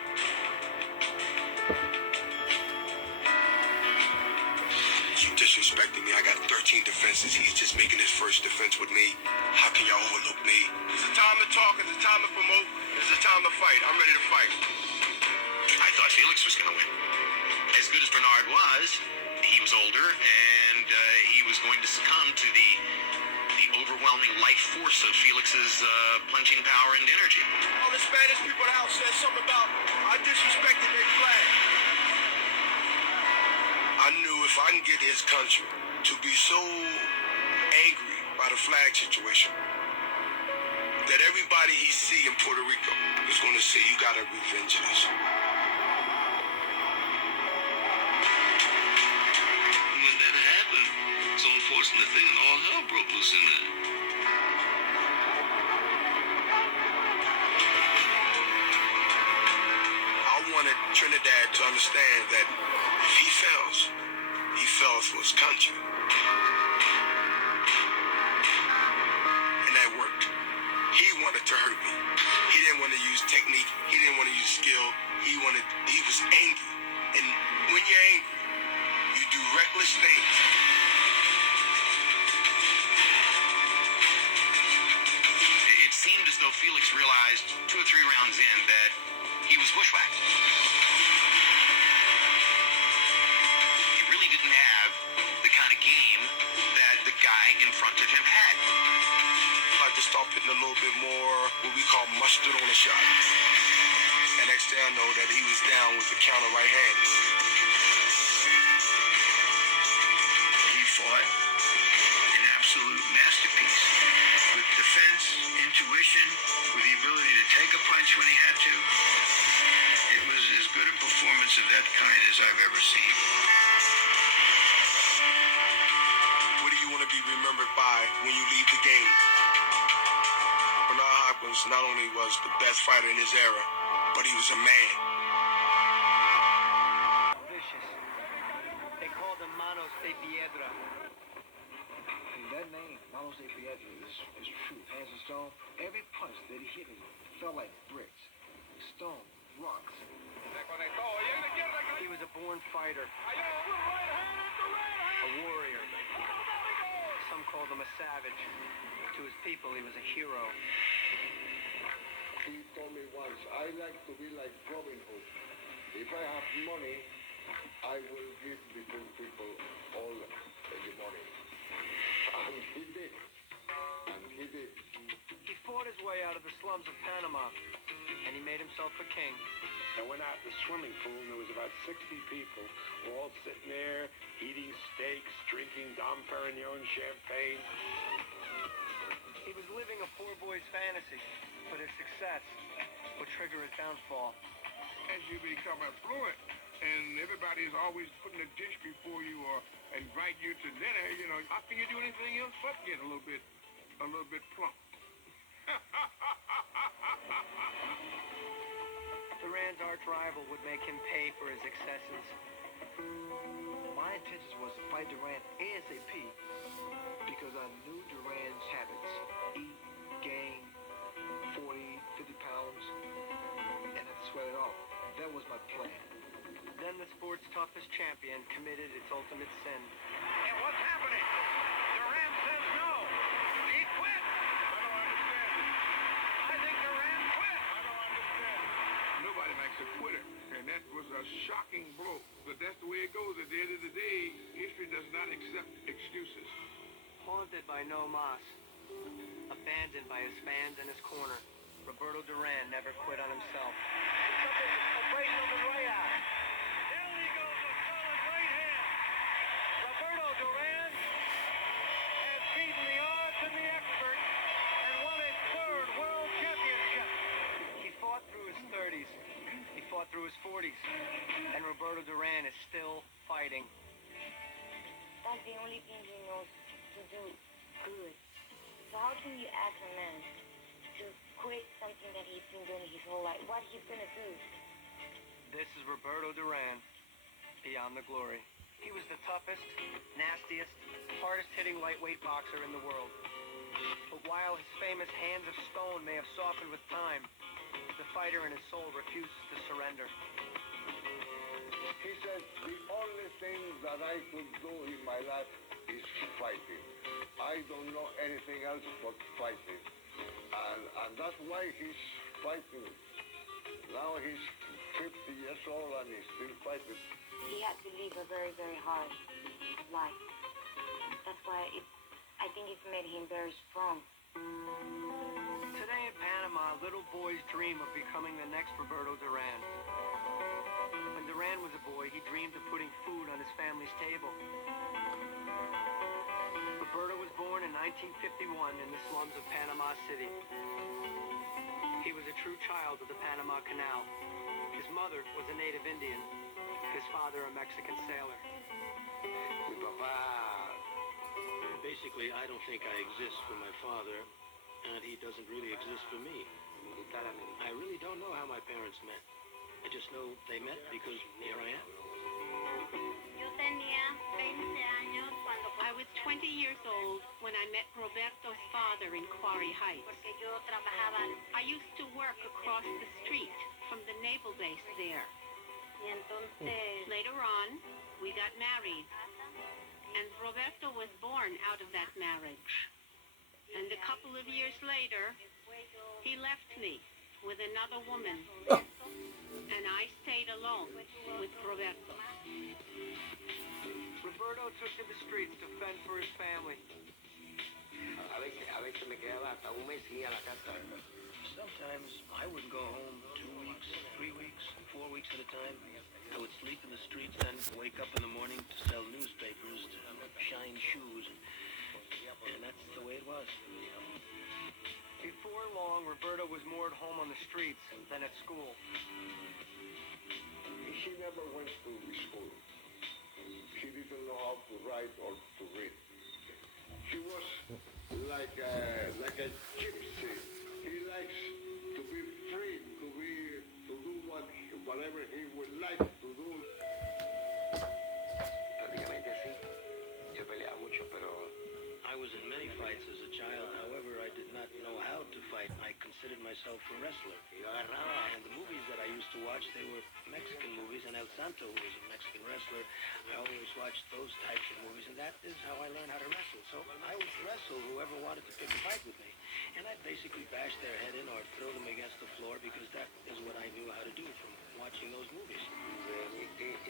You disrespecting me. I got 13 defenses. He's just making his first defense with me. How can y'all overlook me? It's a time to talk, it's a time to promote, it's a time to fight. I'm ready to fight. I thought Felix was going to win. As good as Bernard was, he was older and he was going to succumb to the overwhelming life force of Felix's punching power and energy. All the Spanish people out said something about I disrespected their flag. I knew if I can get his country to be so angry by the flag situation that everybody he see in Puerto Rico is going to say, you got to revenge this. When that happened, it's an unfortunate thing and all hell broke loose in there. Trinidad to understand that if he fails for his country. And that worked. He wanted to hurt me. He didn't want to use technique. He didn't want to use skill. He was angry. And when you're angry, you do reckless things. It seemed as though Felix realized 2 or 3 rounds in that he was bushwhacked. He really didn't have the kind of game that the guy in front of him had. I just start putting a little bit more what we call mustard on the shot. And next thing I know that he was down with the counter right hand. He fought an absolute masterpiece with defense, intuition, with the ability to take a punch when he had to. It was as good a performance of that kind as I've ever seen. What do you want to be remembered by when you leave the game? Bernard Hopkins not only was the best fighter in his era, but he was a man. Vicious. They called him Manos de Piedra. And that name, Manos de Piedra, is true. Hands of stone. Every punch that he hit him felt like bricks. Stone, rocks. He was a born fighter. A warrior. Some called him a savage. To his people, he was a hero. He told me once, I like to be like Robin Hood. If I have money, I will give the poor people all the money. And he did. He fought his way out of the slums of Panama, and he made himself a king. I went out in the swimming pool, and there was about 60 people all sitting there, eating steaks, drinking Dom Perignon champagne. He was living a poor boy's fantasy, but his success would trigger his downfall. As you become affluent, and everybody is always putting a dish before you or invite you to dinner, you know, how can you do anything else but get a little bit plump? Duran's arch rival would make him pay for his excesses. My intention was to fight Duran ASAP because I knew Duran's habits. Eat, gain 40, 50 pounds, and then sweat it off. That was my plan. Then the sport's toughest champion committed its ultimate sin. And what's happening? Duran says no. He quit. I don't understand it. I think Duran quit. I don't understand it. Nobody likes a quitter, and that was a shocking blow. But that's the way it goes. At the end of the day, history does not accept excuses. Haunted by no mas, abandoned by his fans in his corner, Roberto Duran never quit on himself. Roberto Duran has beaten the odds and the experts and won his 3rd world championship. He fought through his 30s. He fought through his 40s. And Roberto Duran is still fighting. That's the only thing he knows to do good. So how can you ask a man to quit something that he's been doing his whole life? What he's gonna do? This is Roberto Duran, beyond the glory. He was the toughest, nastiest, hardest-hitting lightweight boxer in the world. But while his famous hands of stone may have softened with time, the fighter in his soul refuses to surrender. He said, the only thing that I could do in my life is fighting. I don't know anything else but fighting. And that's why he's fighting. Now he's 50 years old and he's still fighting. He had to live a very, very hard life. That's why I think it's made him very strong. Today in Panama, little boys dream of becoming the next Roberto Duran. When Duran was a boy, he dreamed of putting food on his family's table. Roberto was born in 1951 in the slums of Panama City. He was a true child of the Panama Canal. His mother was a native Indian, his father a Mexican sailor. Basically, I don't think I exist for my father, and he doesn't really exist for me. I really don't know how my parents met. I just know they met because here I am. Yo tenía 20 años cuando... I was 20 years old when I met Roberto's father in Quarry Heights. Porque yo trabajaba... I used to work across the street from the naval base there. Y entonces... Later on, we got married. And Roberto was born out of that marriage. And a couple of years later, he left me with another woman. And I stayed alone with Roberto. Roberto took to the streets to fend for his family. Sometimes I would go home 2 weeks, 3 weeks, 4 weeks at a time. I would sleep in the streets, then wake up in the morning to sell newspapers, to shine shoes, and that's the way it was. Before long, Roberto was more at home on the streets than at school. She never went to school. She didn't know how to write or to read. She was like a gypsy. He likes to be free, to do whatever he would like to do. Prácticamente sí. Yo peleaba mucho, pero I was in many fights as a child. However, I did not know how to fight. I considered myself a wrestler. And the movies that I used to watch, they were Mexican movies, and El Santo was a Mexican wrestler. I always watched those types of movies, and that is how I learned how to wrestle. So I would wrestle whoever wanted to pick a fight with me. And I'd basically bash their head in or throw them against the floor because that is what I knew how to do from watching those movies.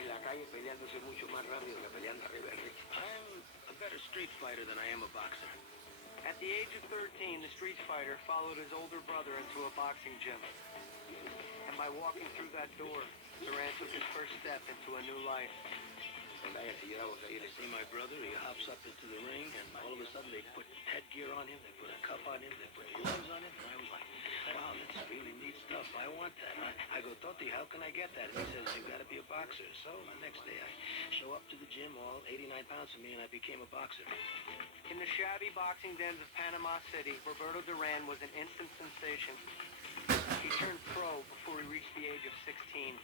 En la calle peleándose mucho más rápido que peleando arriba del ring. I'm a better street fighter than I am a boxer. At the age of 13, the street fighter followed his older brother into a boxing gym. And by walking through that door, Duran took his first step into a new life. You see my brother, he hops up into the ring, and all of a sudden they put headgear on him, they put a cup on him, they put gloves on him, and I was like, wow, that's really neat stuff. I want that. I go, Toti, how can I get that? And he says, you got to be a boxer. So the next day I show up to the gym, all 89 pounds of me, and I became a boxer. In the shabby boxing dens of Panama City, Roberto Duran was an instant sensation. He turned pro before he reached the age of 16.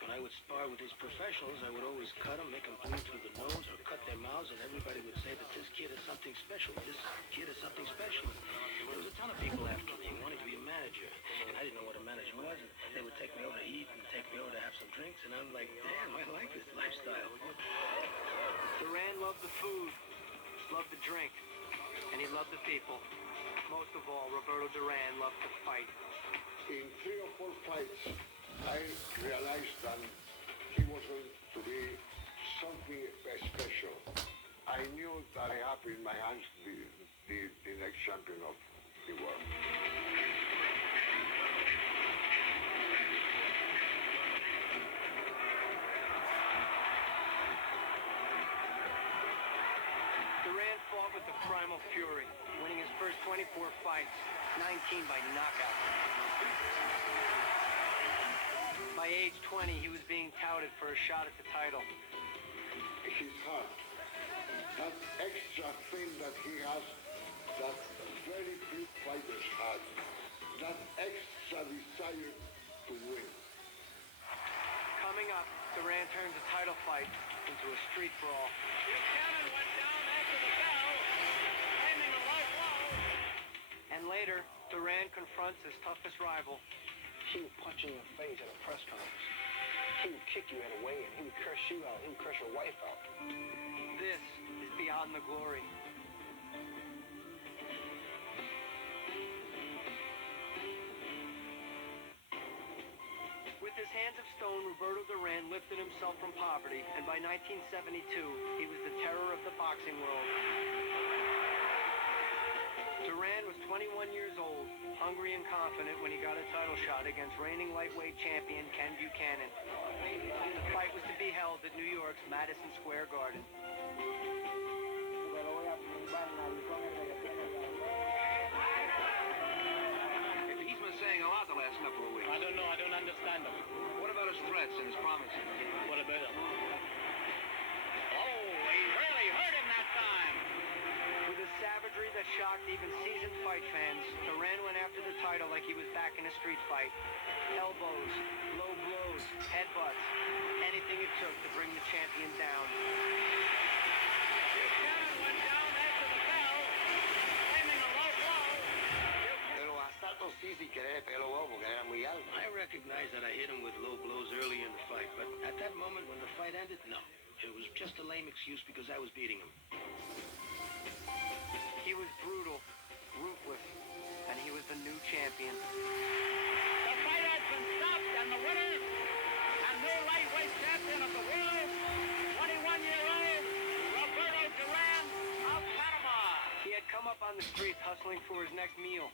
When I would spar with these professionals, I would always cut them, make them bleed through the nose or cut their mouths, and everybody would say that this kid is something special. This kid is something special. There was a ton of people after me wanting to be a manager, and I didn't know what a manager was. And they would take me over to eat and take me over to have some drinks, and I'm like, damn, I like this lifestyle. Duran loved the food, loved the drink, and he loved the people. Most of all, Roberto Duran loved to fight. In 3 or 4 fights, I realized that he was going to be something special. I knew that I have in my hands the next champion of the world. Duran fought with the primal fury, winning his first 24 fights, 19 by knockout. By age 20, he was being touted for a shot at the title. His heart, that extra thing that he has, that very few fighters had, that extra desire to win. Coming up, Duran turns a title fight into a street brawl. Buchanan went down after the bell, claiming a light blow. And later, Duran confronts his toughest rival. He would punch you in the face at a press conference. He would kick you out of the way, and he would curse you out. He would curse your wife out. This is Beyond the Glory. With his hands of stone, Roberto Duran lifted himself from poverty, and by 1972, he was the terror of the boxing world. Duran was 21 years old, hungry and confident when he got a title shot against reigning lightweight champion Ken Buchanan. The fight was to be held at New York's Madison Square Garden. He's been saying a lot the last couple of weeks. I don't know. I don't understand them. What about his threats and his promises? What about them? Oh, he really hurt him that time. With a savagery that shocked even seasoned fight fans, Duran went after the title like he was back in a street fight. Elbows, low blows, headbutts, anything it took to bring the champion down. I recognize that I hit him with low blows early in the fight, but at that moment when the fight ended, no. It was just a lame excuse because I was beating him. He was brutal, ruthless, and he was the new champion. The fight has been stopped, and the winner and new lightweight champion of the world, 21-year-old Roberto Duran of Panama. He had come up on the streets hustling for his next meal.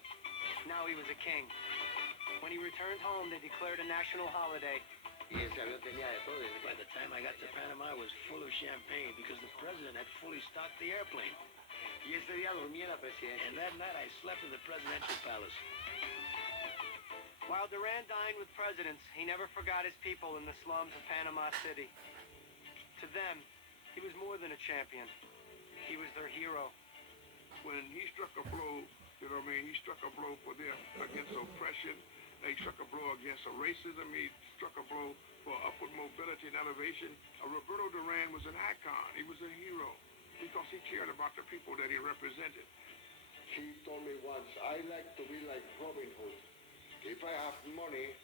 Now he was a king. When he returned home, they declared a national holiday. By the time I got to Panama, I was full of champagne because the president had fully stocked the airplane. And that night, I slept in the presidential palace. While Duran dined with presidents, he never forgot his people in the slums of Panama City. To them, he was more than a champion. He was their hero. When he struck a blow, you know what I mean, he struck a blow for them against oppression. He struck a blow against racism. He struck a blow for upward mobility and elevation. Roberto Duran was an icon. He was a hero because he cared about the people that he represented. He told me once, I like to be like Robin Hood. If I have money,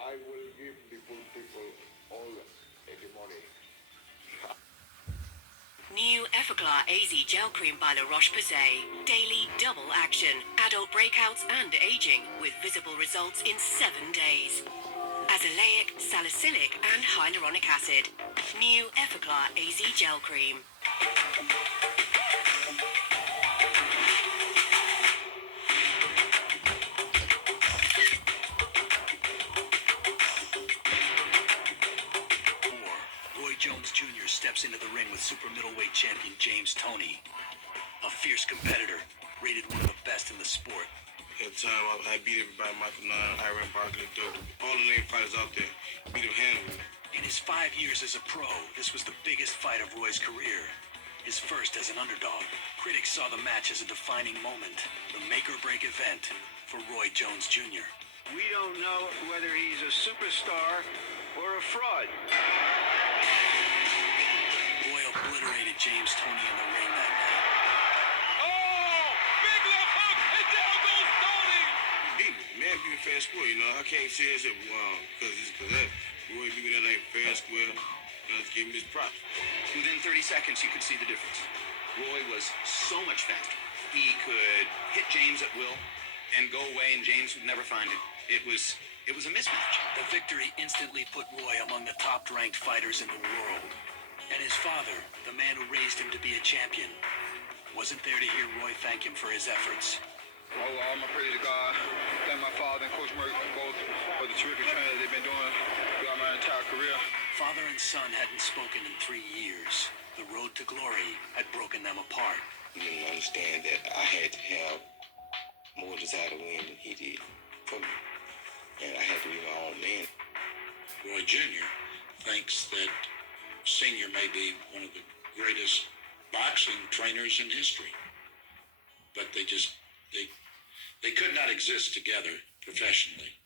I will give the poor people all the money. New Effaclar AZ Gel Cream by La Roche-Posay. Daily double action. Adult breakouts and aging with visible results in 7 days. Azelaic, salicylic and hyaluronic acid. New Effaclar AZ Gel Cream. Jones Jr. steps into the ring with super middleweight champion James Toney. A fierce competitor, rated one of the best in the sport. At the time, I beat everybody, Michael Nine, Iron Barkley, all the name fighters out there, beat him handily. In his 5 years as a pro, this was the biggest fight of Roy's career. His first as an underdog. Critics saw the match as a defining moment, the make-or-break event for Roy Jones Jr. We don't know whether he's a superstar or a fraud. Roy obliterated James Toney in the ring that night. Oh! Big left hook, and down goes Toney! He beat me. Man, beat me fair and square, you know. I can't say it because that Roy beat me that night fair and square. And I just gave him his props. Within 30 seconds, you could see the difference. Roy was so much faster. He could hit James at will and go away, and James would never find it. It was a mismatch. The victory instantly put Roy among the top-ranked fighters in the world. And his father, the man who raised him to be a champion, wasn't there to hear Roy thank him for his efforts. Oh, all my praise to God. Thank my father and Coach Merck both for the terrific training they've been doing throughout my entire career. Father and son hadn't spoken in 3 years. The road to glory had broken them apart. You didn't understand that I had to have more desire to win than he did for me. And I had to be my own man. Roy Jr. thinks that Senior may be one of the greatest boxing trainers in history. But they could not exist together professionally.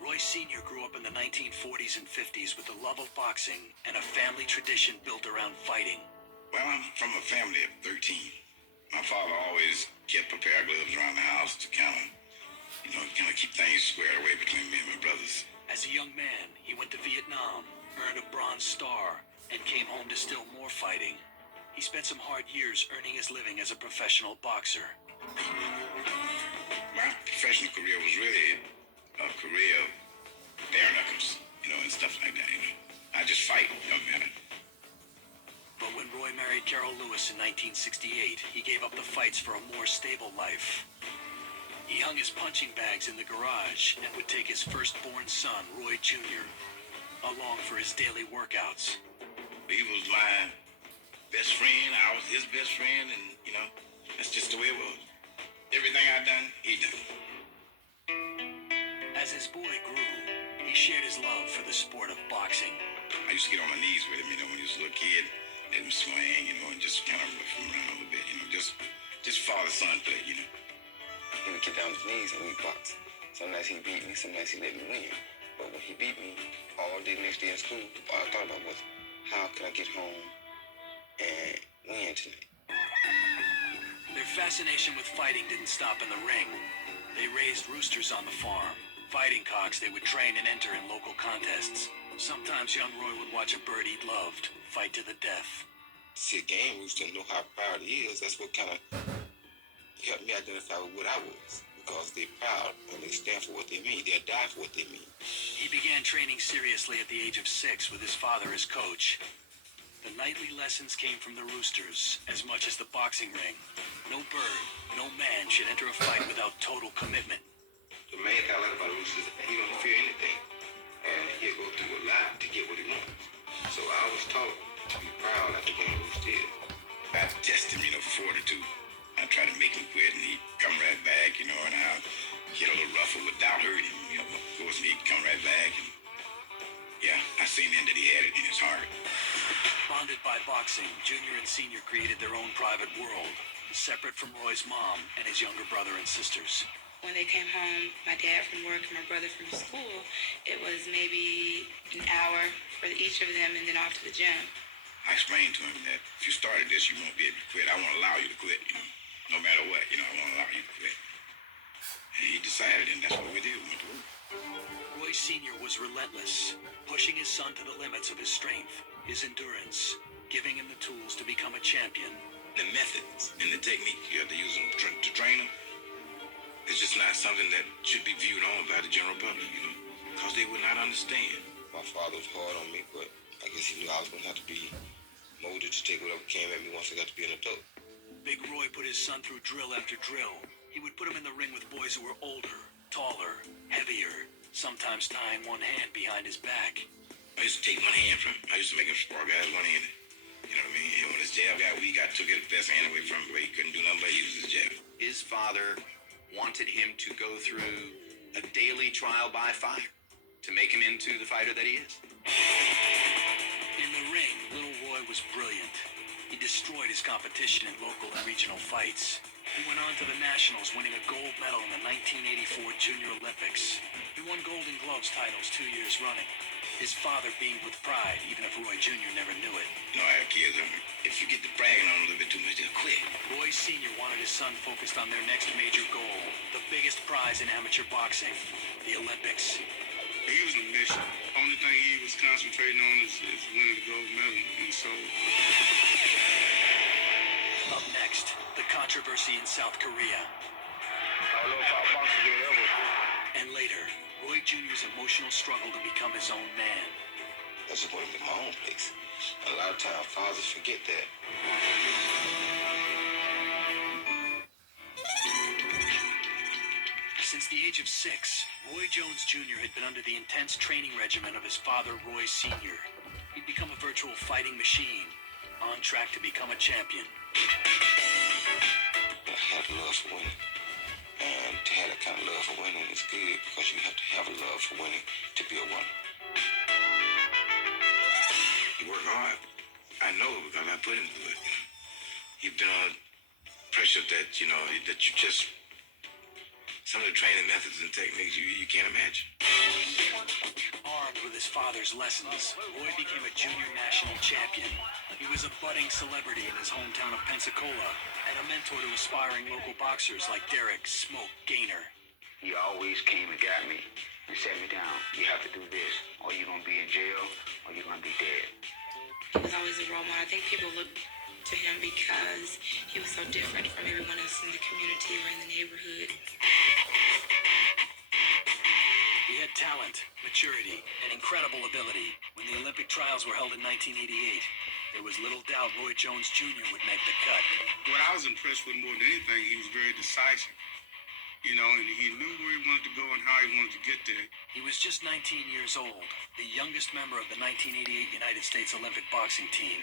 Roy Sr. grew up in the 1940s and 50s with the love of boxing and a family tradition built around fighting. Well, I'm from a family of 13. My father always kept a pair of gloves around the house to kind of keep things squared away between me and my brothers. As a young man, he went to Vietnam, earned a Bronze Star, and came home to still more fighting. He spent some hard years earning his living as a professional boxer. My professional career was really a career of bare knuckles, and stuff like that, I just fight, don't matter. But when Roy married Carol Lewis in 1968, he gave up the fights for a more stable life. He hung his punching bags in the garage and would take his firstborn son, Roy Jr., along for his daily workouts. He was my best friend, I was his best friend, and, that's just the way it was. Everything I done, he done. As his boy grew, he shared his love for the sport of boxing. I used to get on my knees with him, when he was a little kid, let him swing, and just kind of rough him around a little bit, just just father-son play, you know. He would get down on his knees and we'd box. Some nights he beat me, some nights he let me win. But when he beat me, all day the next day in school, all I thought about was, how could I get home and win tonight? Their fascination with fighting didn't stop in the ring. They raised roosters on the farm. Fighting cocks they would train and enter in local contests. Sometimes young Roy would watch a bird he'd loved fight to the death. See a game rooster and know how proud he is. That's what kind of helped me identify with what I was. Because they're proud and they stand for what they mean. They'll die for what they mean. He began training seriously at the age of 6 with his father as coach. The nightly lessons came from the roosters as much as the boxing ring. No bird, no man should enter a fight without total commitment. The main thing I like about Rooster is that he don't fear anything. And he'll go through a lot to get what he wants. So I was taught to be proud after getting Rooster did. I test him, for fortitude. I try to make him quit, and he'd come right back, and I'd get a little rougher without hurting him. Of course, he'd come right back, and yeah, I seen then that he had it in his heart. Bonded by boxing, Junior and Senior created their own private world, separate from Roy's mom and his younger brother and sisters. When they came home, my dad from work and my brother from school, it was maybe an hour for each of them and then off to the gym. I explained to him that if you started this, you won't be able to quit. I won't allow you to quit, no matter what, I won't allow you to quit. And he decided, and that's what we did. We went to work. Roy Sr. was relentless, pushing his son to the limits of his strength, his endurance, giving him the tools to become a champion. The methods and the technique you have to use them to train them, it's just not something that should be viewed on by the general public, because they would not understand. My father was hard on me, but I guess he knew I was going to have to be molded to take whatever came at me once I got to be an adult. Big Roy put his son through drill after drill. He would put him in the ring with boys who were older, taller, heavier, sometimes tying one hand behind his back. I used to take one hand from him. I used to make him spar guys one-handed. You know what I mean? And when his jab got weak, I took his best hand away from him where he couldn't do nothing but use his jab. His father wanted him to go through a daily trial by fire to make him into the fighter that he is. In the ring, little Roy was brilliant. He destroyed his competition in local and regional fights. He went on to the Nationals, winning a gold medal in the 1984 Junior Olympics. He won Golden Gloves titles 2 years running. His father beamed with pride, even if Roy Jr. never knew it. I have kids. If you get to bragging on them a little bit too much, they'll quit. Roy Sr. wanted his son focused on their next major goal, the biggest prize in amateur boxing, the Olympics. He was on a mission. Only thing he was concentrating on is winning the gold medal, and so... Up next, the controversy in South Korea. I don't know if our boxing game ever. And later, Roy Jr.'s emotional struggle to become his own man. I just wanted to get my own place. A lot of times, fathers forget that. Since the age of 6, Roy Jones Jr. had been under the intense training regimen of his father, Roy Sr. He'd become a virtual fighting machine, on track to become a champion. I have love for winning. And to have that kind of love for winning is good because you have to have a love for winning to be a winner. He worked hard. I know because I put him through it. He's been on pressure that, that you just... Some of the training methods and techniques you can't imagine. Armed with his father's lessons, Roy became a junior national champion. He was a budding celebrity in his hometown of Pensacola and a mentor to aspiring local boxers like Derek "Smoke" Gaynor. He always came and got me and sat me down. You have to do this, or you're going to be in jail, or you're going to be dead. He was always a role model. I think people looked to him because he was so different from everyone else in the community or in the neighborhood. He had talent, maturity, and incredible ability. When the Olympic trials were held in 1988, there was little doubt Roy Jones Jr. would make the cut. What I was impressed with more than anything, he was very decisive. And he knew where he wanted to go and how he wanted to get there. He was just 19 years old, the youngest member of the 1988 United States Olympic boxing team.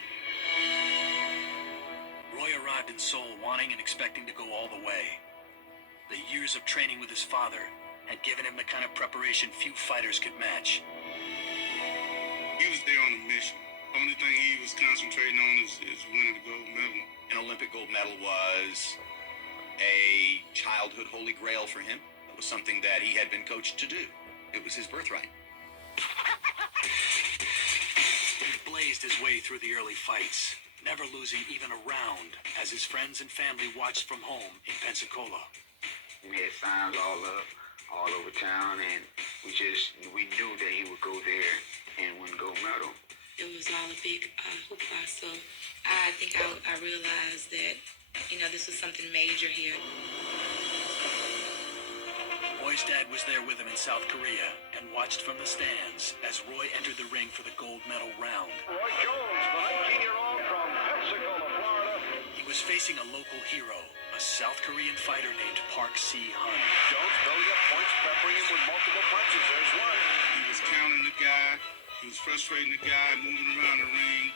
Roy arrived in Seoul wanting and expecting to go all the way. The years of training with his father had given him the kind of preparation few fighters could match. He was there on a mission. Only thing he was concentrating on is winning the gold medal. An Olympic gold medal was a childhood holy grail for him. It was something that he had been coached to do. It was his birthright. He blazed his way through the early fights, never losing even a round as his friends and family watched from home in Pensacola. We had signs all over town, and we knew that he would go there and win gold medal. It was all a big hoopla, so I think I realized that, this was something major here. Roy's dad was there with him in South Korea and watched from the stands as Roy entered the ring for the gold medal round. Roy Jones, the 19-year-old from Pensacola, Florida. He was facing a local hero, a South Korean fighter named Park Si-hun. Jones belly up points, peppering him with multiple punches. There's one. He was counting the guy. He was frustrating the guy, moving around the ring.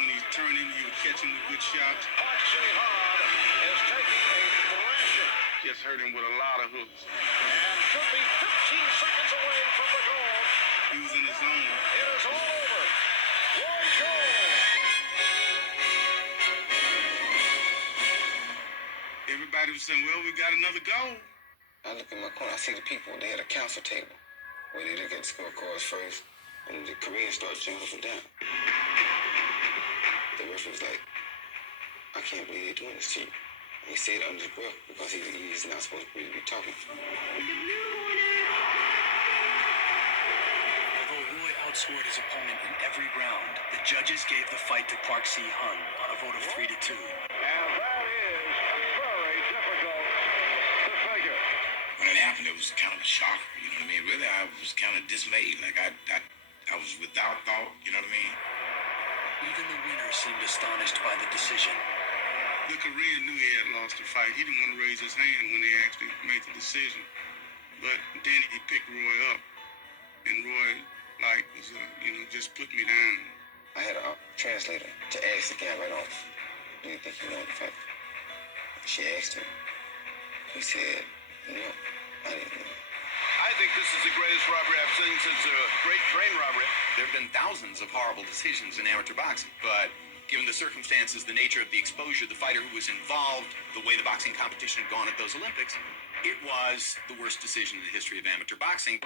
When he turned him, he would catch him with good shots. Park Si-hun is taking a thrashing. Just hurt him with a lot of hooks. And should be 15 seconds away from the goal. He was in his zone. It is all over. Roy Jones. Everybody was saying, well, we got another goal. I look in my corner, I see the people, they had a council table where they look at the scorecards first, and the Koreans start jumping up and down. The referee was like, I can't believe they're doing this to you. And he said under his breath because he's not supposed to be talking. Although Roy outscored his opponent in every round, the judges gave the fight to Park Si-hun on a vote of 3-2. And that is very difficult to figure. When it happened, it was kind of a shocker, you know what I mean? Really, I was kind of dismayed. Like, I was without thought, you know what I mean? Even the winner seemed astonished by the decision. The Korean knew he had lost the fight. He didn't want to raise his hand when they actually made the decision. But then he picked Roy up. And Roy, just put me down. I had a translator to ask the guy right off, do you think he won the fight? She asked him. He said, no, I didn't know. I think this is the greatest robbery I've seen since a great train robbery. There have been thousands of horrible decisions in amateur boxing, but given the circumstances, the nature of the exposure, the fighter who was involved, the way the boxing competition had gone at those Olympics, it was the worst decision in the history of amateur boxing.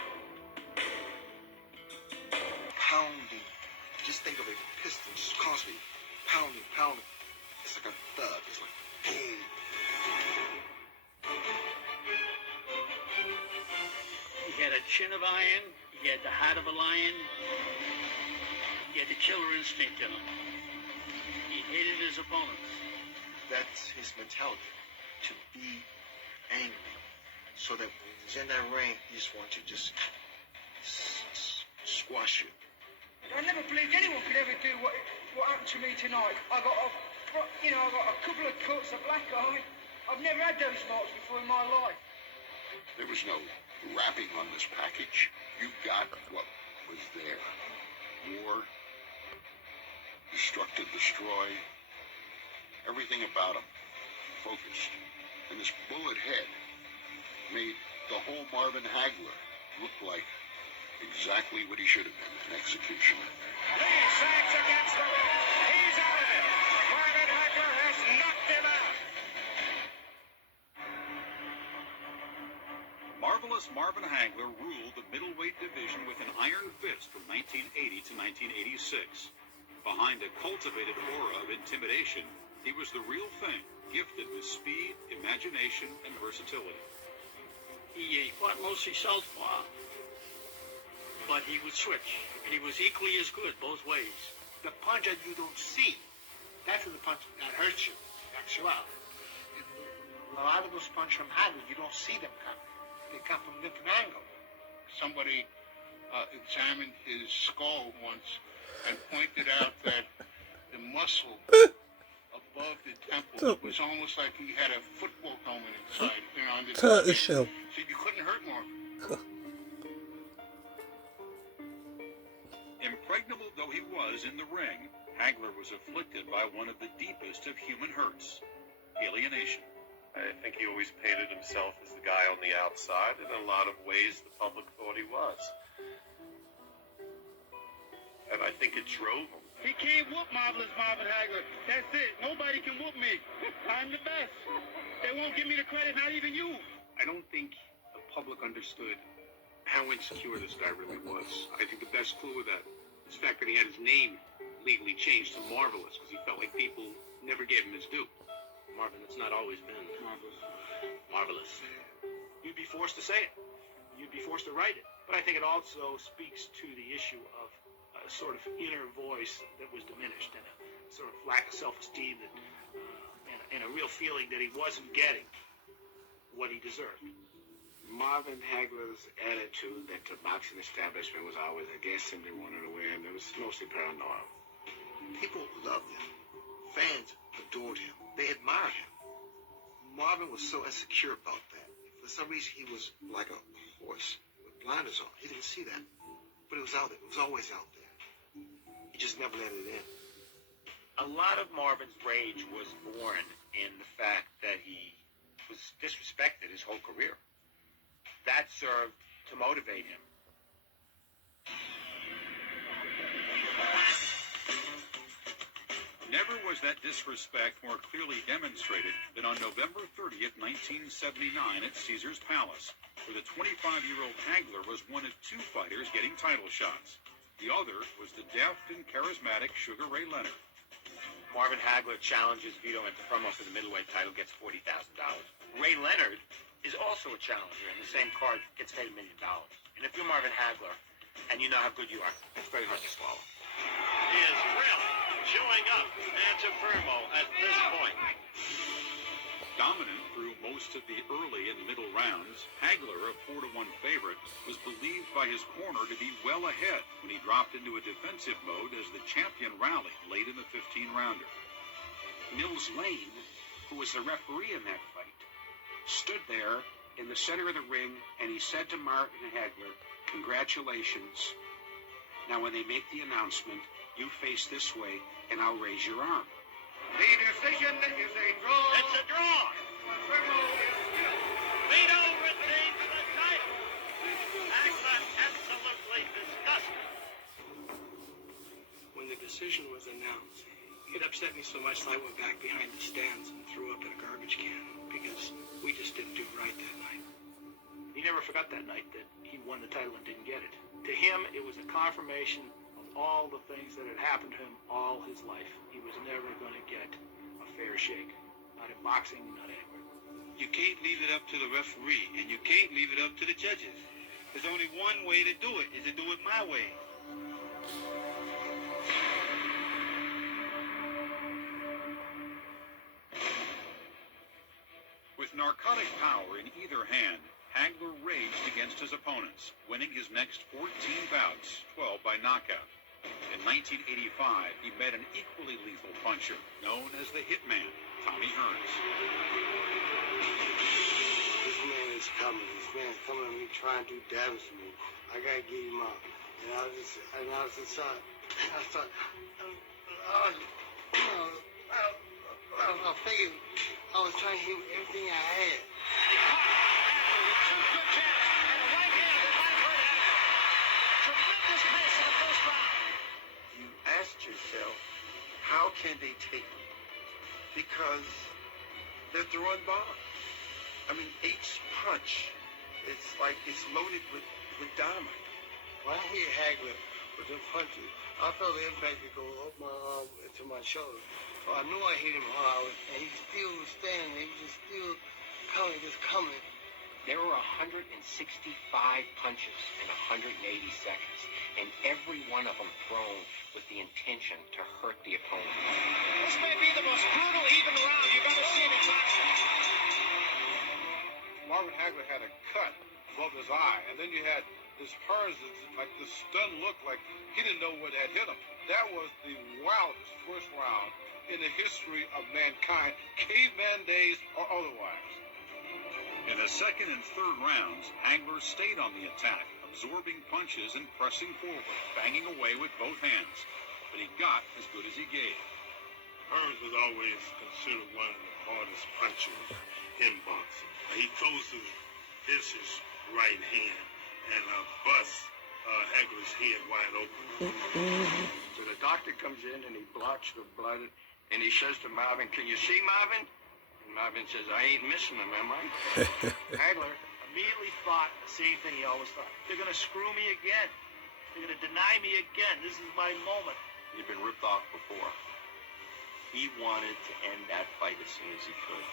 Pounding. Just think of a piston just constantly pounding. It's like a thud. It's like boom. He had a chin of iron. He had the heart of a lion. He had the killer instinct in him. He hated his opponents. That's his mentality. To be angry. So that when he's in that ring, he just wants to just squash you. I never believed anyone could ever do what happened to me tonight. I got a couple of cuts, a black eye. I've never had those marks before in my life. There was no wrapping on this package. You got what was there. War, destructive, destroy, everything about him focused. And this bullet head made the whole Marvin Hagler look like exactly what he should have been, an executioner. Lee sags against the wall. He's out of it. Marvin Hagler has knocked him out. Marvelous Marvin Hagler ruled the middleweight division with an iron fist from 1980 to 1986. Behind a cultivated aura of intimidation, he was the real thing, gifted with speed, imagination, and versatility. He fought mostly southpaw, but he would switch, and he was equally as good both ways. The punch that you don't see, that's the punch that hurts you, knocks you out. And a lot of those punches from Hagler, you don't see them coming. They come from a different angle. Somebody examined his skull once and pointed out that the muscle above the temple was almost like he had a football helmet inside, under Turtle shell. So you couldn't hurt Marvin. Impregnable though he was in the ring, Hagler was afflicted by one of the deepest of human hurts, alienation. I think he always painted himself as the guy on the outside, and in a lot of ways the public thought he was. And I think it drove him. He can't whoop Marvelous Marvin Hagler. That's it. Nobody can whoop me. I'm the best. They won't give me the credit, not even you. I don't think the public understood how insecure this guy really was. I think the best clue of that is the fact that he had his name legally changed to Marvelous because he felt like people never gave him his due. Marvin, it's not always been marvelous. You'd be forced to say it. You'd be forced to write it. But I think it also speaks to the issue of a sort of inner voice that was diminished and a sort of lack of self-esteem that, and a real feeling that he wasn't getting what he deserved. Marvin Hagler's attitude that the boxing establishment was always against him, they wanted to win, it was mostly paranoid. People loved him. Fans adored him. They admired him. Marvin was so insecure about that. For some reason, he was like a horse with blinders on. He didn't see that. But it was out there. It was always out there. He just never let it in. A lot of Marvin's rage was born in the fact that he was disrespected his whole career. That served to motivate him. Never was that disrespect more clearly demonstrated than on November 30th, 1979 at Caesar's Palace, where the 25-year-old Hagler was one of two fighters getting title shots. The other was the deft and charismatic Sugar Ray Leonard. Marvin Hagler challenges Vito Antuofermo for the middleweight title, gets $40,000. Ray Leonard is also a challenger, and the same card gets paid $1 million. And if you're Marvin Hagler, and you know how good you are, it's very hard to swallow. He is really chewing up Antuofermo at this point. Dominant through most of the early and middle rounds, Hagler, a 4-1 favorite, was believed by his corner to be well ahead when he dropped into a defensive mode as the champion rallied late in the 15-rounder. Mills Lane, who was the referee in that fight, stood there in the center of the ring, and he said to Marvin Hagler, "Congratulations. Now when they make the announcement, you face this way, and I'll raise your arm." The decision is a draw. It's a draw. Vito retains the title. Hagler absolutely disgusted. When the decision was announced, it upset me so much that I went back behind the stands and threw up in a garbage can because we just didn't do right that night. He never forgot that night that he won the title and didn't get it. To him, it was a confirmation of all the things that had happened to him all his life. He was never going to get a fair shake. Not in boxing, not anywhere. You can't leave it up to the referee, and you can't leave it up to the judges. There's only one way to do it, is to do it my way. With narcotic power in either hand, Hagler raged against his opponents, winning his next 14 bouts, 12 by knockout. In 1985, he met an equally lethal puncher, known as the Hitman, Tommy Hearns. This man is coming. This man's coming at me trying to do damage to me. I gotta get him out. And I was inside. I thought, I figured I was trying to hit with everything I had. You asked yourself, how can they take me? Because they're throwing bombs. I mean, each punch, it's like it's loaded with dynamite. When I hit Hagler with them punches, I felt the impact go up my arm into my shoulder. So I knew I hit him hard, and he still was standing there. He was just still coming. There were 165 punches in 180 seconds, and every one of them thrown with the intention to hurt the opponent. This may be the most brutal even round you've ever seen in boxing. Marvin Hagler had a cut above his eye, and then you had this Hearns, like this stunned look, like he didn't know what had hit him. That was the wildest first round in the history of mankind, caveman days or otherwise. In the second and third rounds, Hagler stayed on the attack, absorbing punches and pressing forward, banging away with both hands. But he got as good as he gave. Hearns was always considered one of the hardest punchers in boxing. He throws his vicious right hand and busts Hagler his head wide open. So the doctor comes in and he blocks the blood, and he says to Marvin, "Can you see, Marvin?" And Marvin says, "I ain't missing him, am I?" Hagler immediately thought the same thing he always thought. They're going to screw me again. They're going to deny me again. This is my moment. He'd been ripped off before. He wanted to end that fight as soon as he could.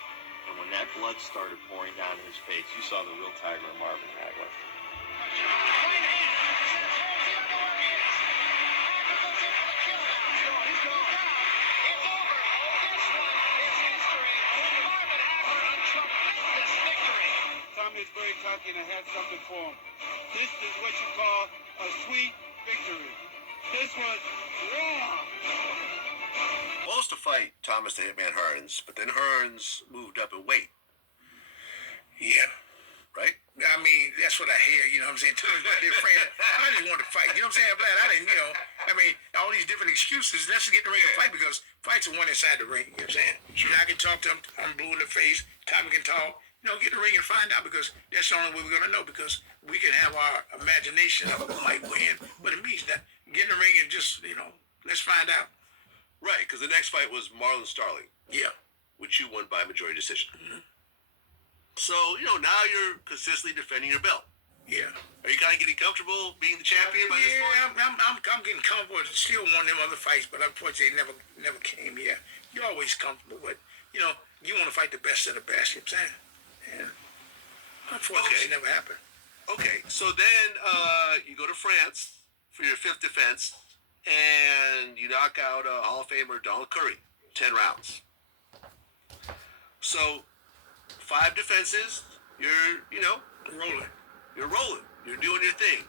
And when that blood started pouring down his face, you saw the real Tiger Marvin Hagler. Tommy is very cocky, and I had something for him. This is what you call a sweet victory. This was wrong. Supposed to fight Thomas the Hitman Hearns, but then Hearns moved up in weight. Yeah. Right? I mean, that's what I hear, you know what I'm saying? Too my dear friend, I just wanted to fight, you know what I'm saying? Vlad, I didn't, you know, I mean, all these different excuses, let's get in the ring and fight, because fights are one inside the ring, you know what I'm saying? Sure. I can talk to him, I'm blue in the face, Tommy can talk, you know, get in the ring and find out, because that's the only way we're going to know, because we can have our imagination of who might win, but it means that get in the ring and just, you know, let's find out. Right, because the next fight was Marlon Starling. Yeah. Which you won by majority decision. Mm-hmm. So, you know, now you're consistently defending your belt. Yeah. Are you kind of getting comfortable being the champion by this point? I'm getting comfortable. Still won them other fights, but unfortunately never came here. You're always comfortable, but, you know, you want to fight the best of the best, you know what I'm saying? And unfortunately, it never happened. Okay, so then you go to France for your 5th defense, and you knock out Hall of Famer Donald Curry, 10 rounds. So, 5 defenses, you're, you know, rolling. You're rolling. You're doing your thing.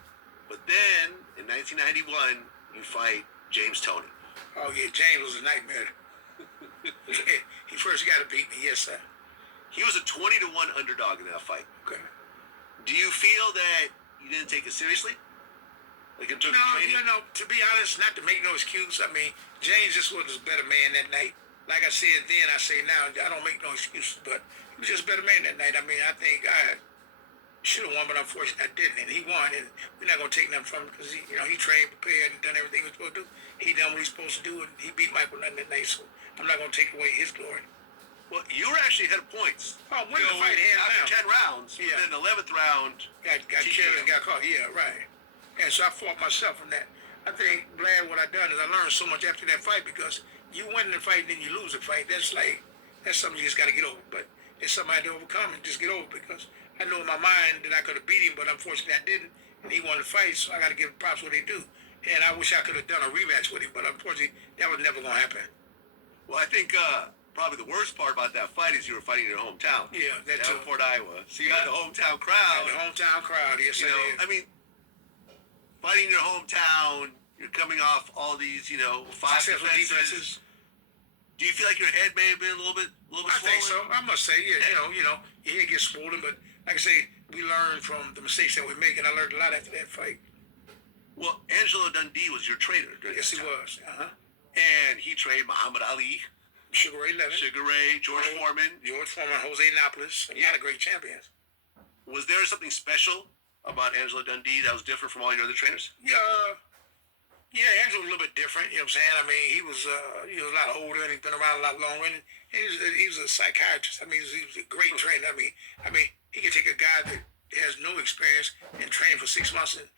But then, in 1991, you fight James Toney. Oh, yeah, James was a nightmare. He first got to beat me, yes, sir. He was a 20-1 underdog in that fight. Okay. Do you feel that you didn't take it seriously? Like in terms of training? No, to be honest, not to make no excuse. I mean, James just was a better man that night. Like I said then, I say now, I don't make no excuses, but he was just a better man that night. I mean, I think I should have won, but unfortunately I didn't, and he won, and we're not going to take nothing from him because, he trained, prepared, and done everything he was supposed to do. He done what he's supposed to do, and he beat Michael Nunn that night, so I'm not going to take away his glory. Well, you were actually ahead of points. Oh, winning the fight hands down. After 10 rounds, yeah. Then the 11th round, got killed and got caught. Yeah, right. And so I fought myself from that. I think, Vlad, what I done is I learned so much after that fight, because you win the fight and then you lose the fight. That's something you just got to get over. But it's something I had to overcome and just get over, because I know in my mind that I could have beat him, but unfortunately I didn't. And he won the fight, so I got to give props what they do. And I wish I could have done a rematch with him, but unfortunately that was never going to happen. Well, I think probably the worst part about that fight is you were fighting in your hometown. Yeah, that too. Davenport, Iowa. So you had the hometown crowd. The hometown crowd, yes, I mean, fighting in your hometown, you're coming off all these, 5 defenses. Do you feel like your head may have been a little bit swollen? I think so. I must say, yeah. Your head gets swollen, but like I say, we learn from the mistakes that we make, and I learned a lot after that fight. Well, Angelo Dundee was your trainer during Yes, that he time. was. Uh-huh. And he trained Muhammad Ali, Sugar Ray Leonard, George Foreman, Jose Annapolis, and a lot of great champions. Was there something special about Angelo Dundee that was different from all your other trainers? Yeah, Angelo was a little bit different, you know what I'm saying? I mean, he was a lot older, and he's been around a lot longer, and he was a psychiatrist. I mean, he was a great trainer. I mean, he could take a guy that has no experience and train for 6 months and,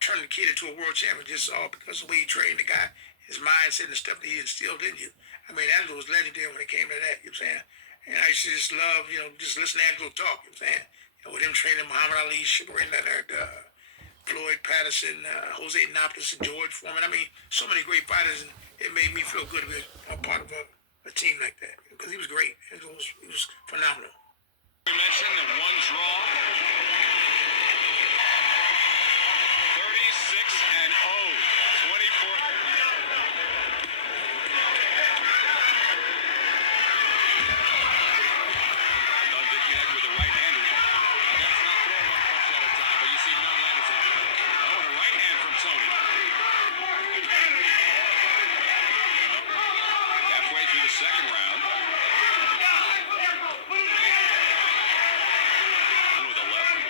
turn the kid into a world champion just all because of the way he trained the guy, his mindset and stuff that he instilled in you. I mean, Angelo was legendary when it came to that, you know what I'm saying? And I used to just love, just listen to Angelo talk, you know what I'm saying? With him training Muhammad Ali, Sugar Ray Leonard, Floyd Patterson, Jose Annapolis, and George Foreman. I mean, so many great fighters, and it made me feel good to be a part of a team like that, because he was great. He was phenomenal. We mentioned the one draw. 36-0, 24. Second round. And with a left.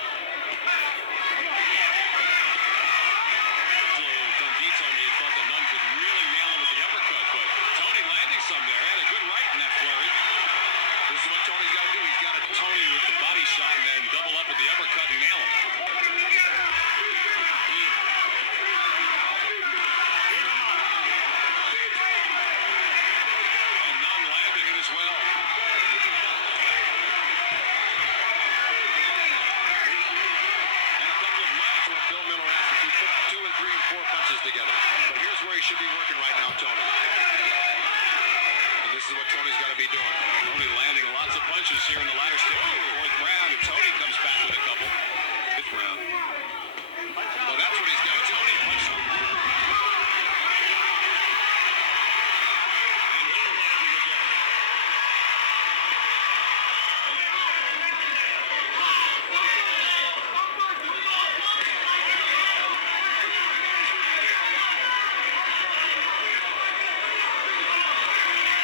4 punches together. But here's where he should be working right now, Tony. And this is what Tony's got to be doing. Tony landing lots of punches here in the latter stage of the 4th round, and Tony comes back with a couple. 5th round. Well, that's what he's got. Tony punched him. And Miller landing again.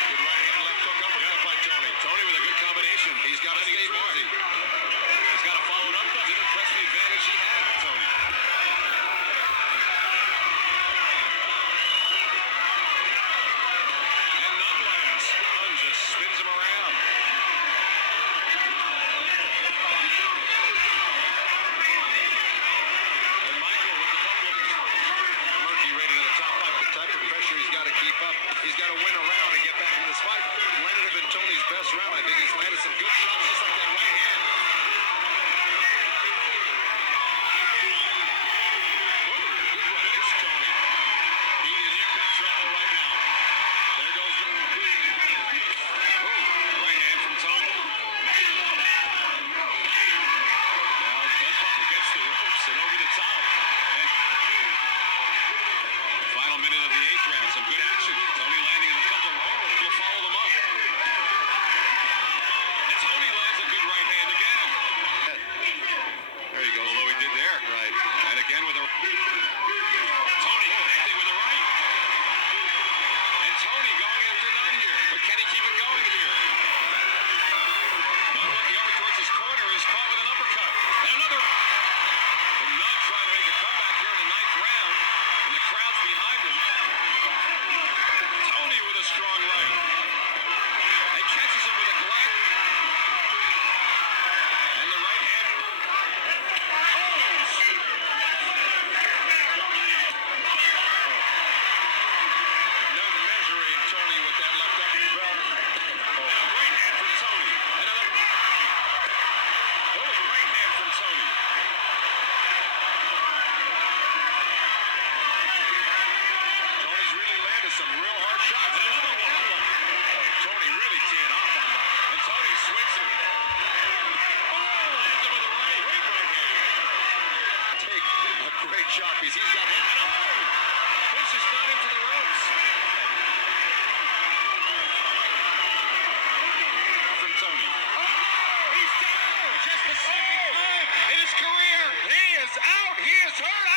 Good right hand, left hook uppercut by Tony. Tony with a good combination. He's got to stay busy. He's got to follow it up. Didn't press the advantage he had, Tony. And none lands. Nunn just spins him around. And Michael with a couple of Murphy rated in the top 5. The type of pressure he's got to keep up. He's got to win a round and get back in this fight. Landed have been Tony's best round. I think he's landed some good shots just like that right hand. It's Tony. He is in big trouble right now. There goes the Right hand from Tony. Now bump up against the ropes and over the top. And final minute of the 8th round. Some good action. Tony landing in a couple of rolls. Will follow them up. And Tony lands a good right hand again. There he goes. Although he did there. Right. And again with a... Tony connecting with a right. And Tony going after Nunn here. But can he keep it going here? Nunn looking over towards his corner is caught with an uppercut. And another... And Nunn trying to make a comeback here in the 9th round. And the crowd's behind him. Tony with a strong right. And catches him with a glove. And the right hand. No measuring Tony with that left uppercut. Right hand from Tony. Another. Right hand from Tony. Tony's really landed some real hard shots. And another one. Tony really teeing off on that. And Tony swings it. Lands him with a right. Great right hand. Take a great shot because he's got him. And pushes Nunn into the ropes. From Tony. He's down. Just the second time in his career. He is out. He is hurt.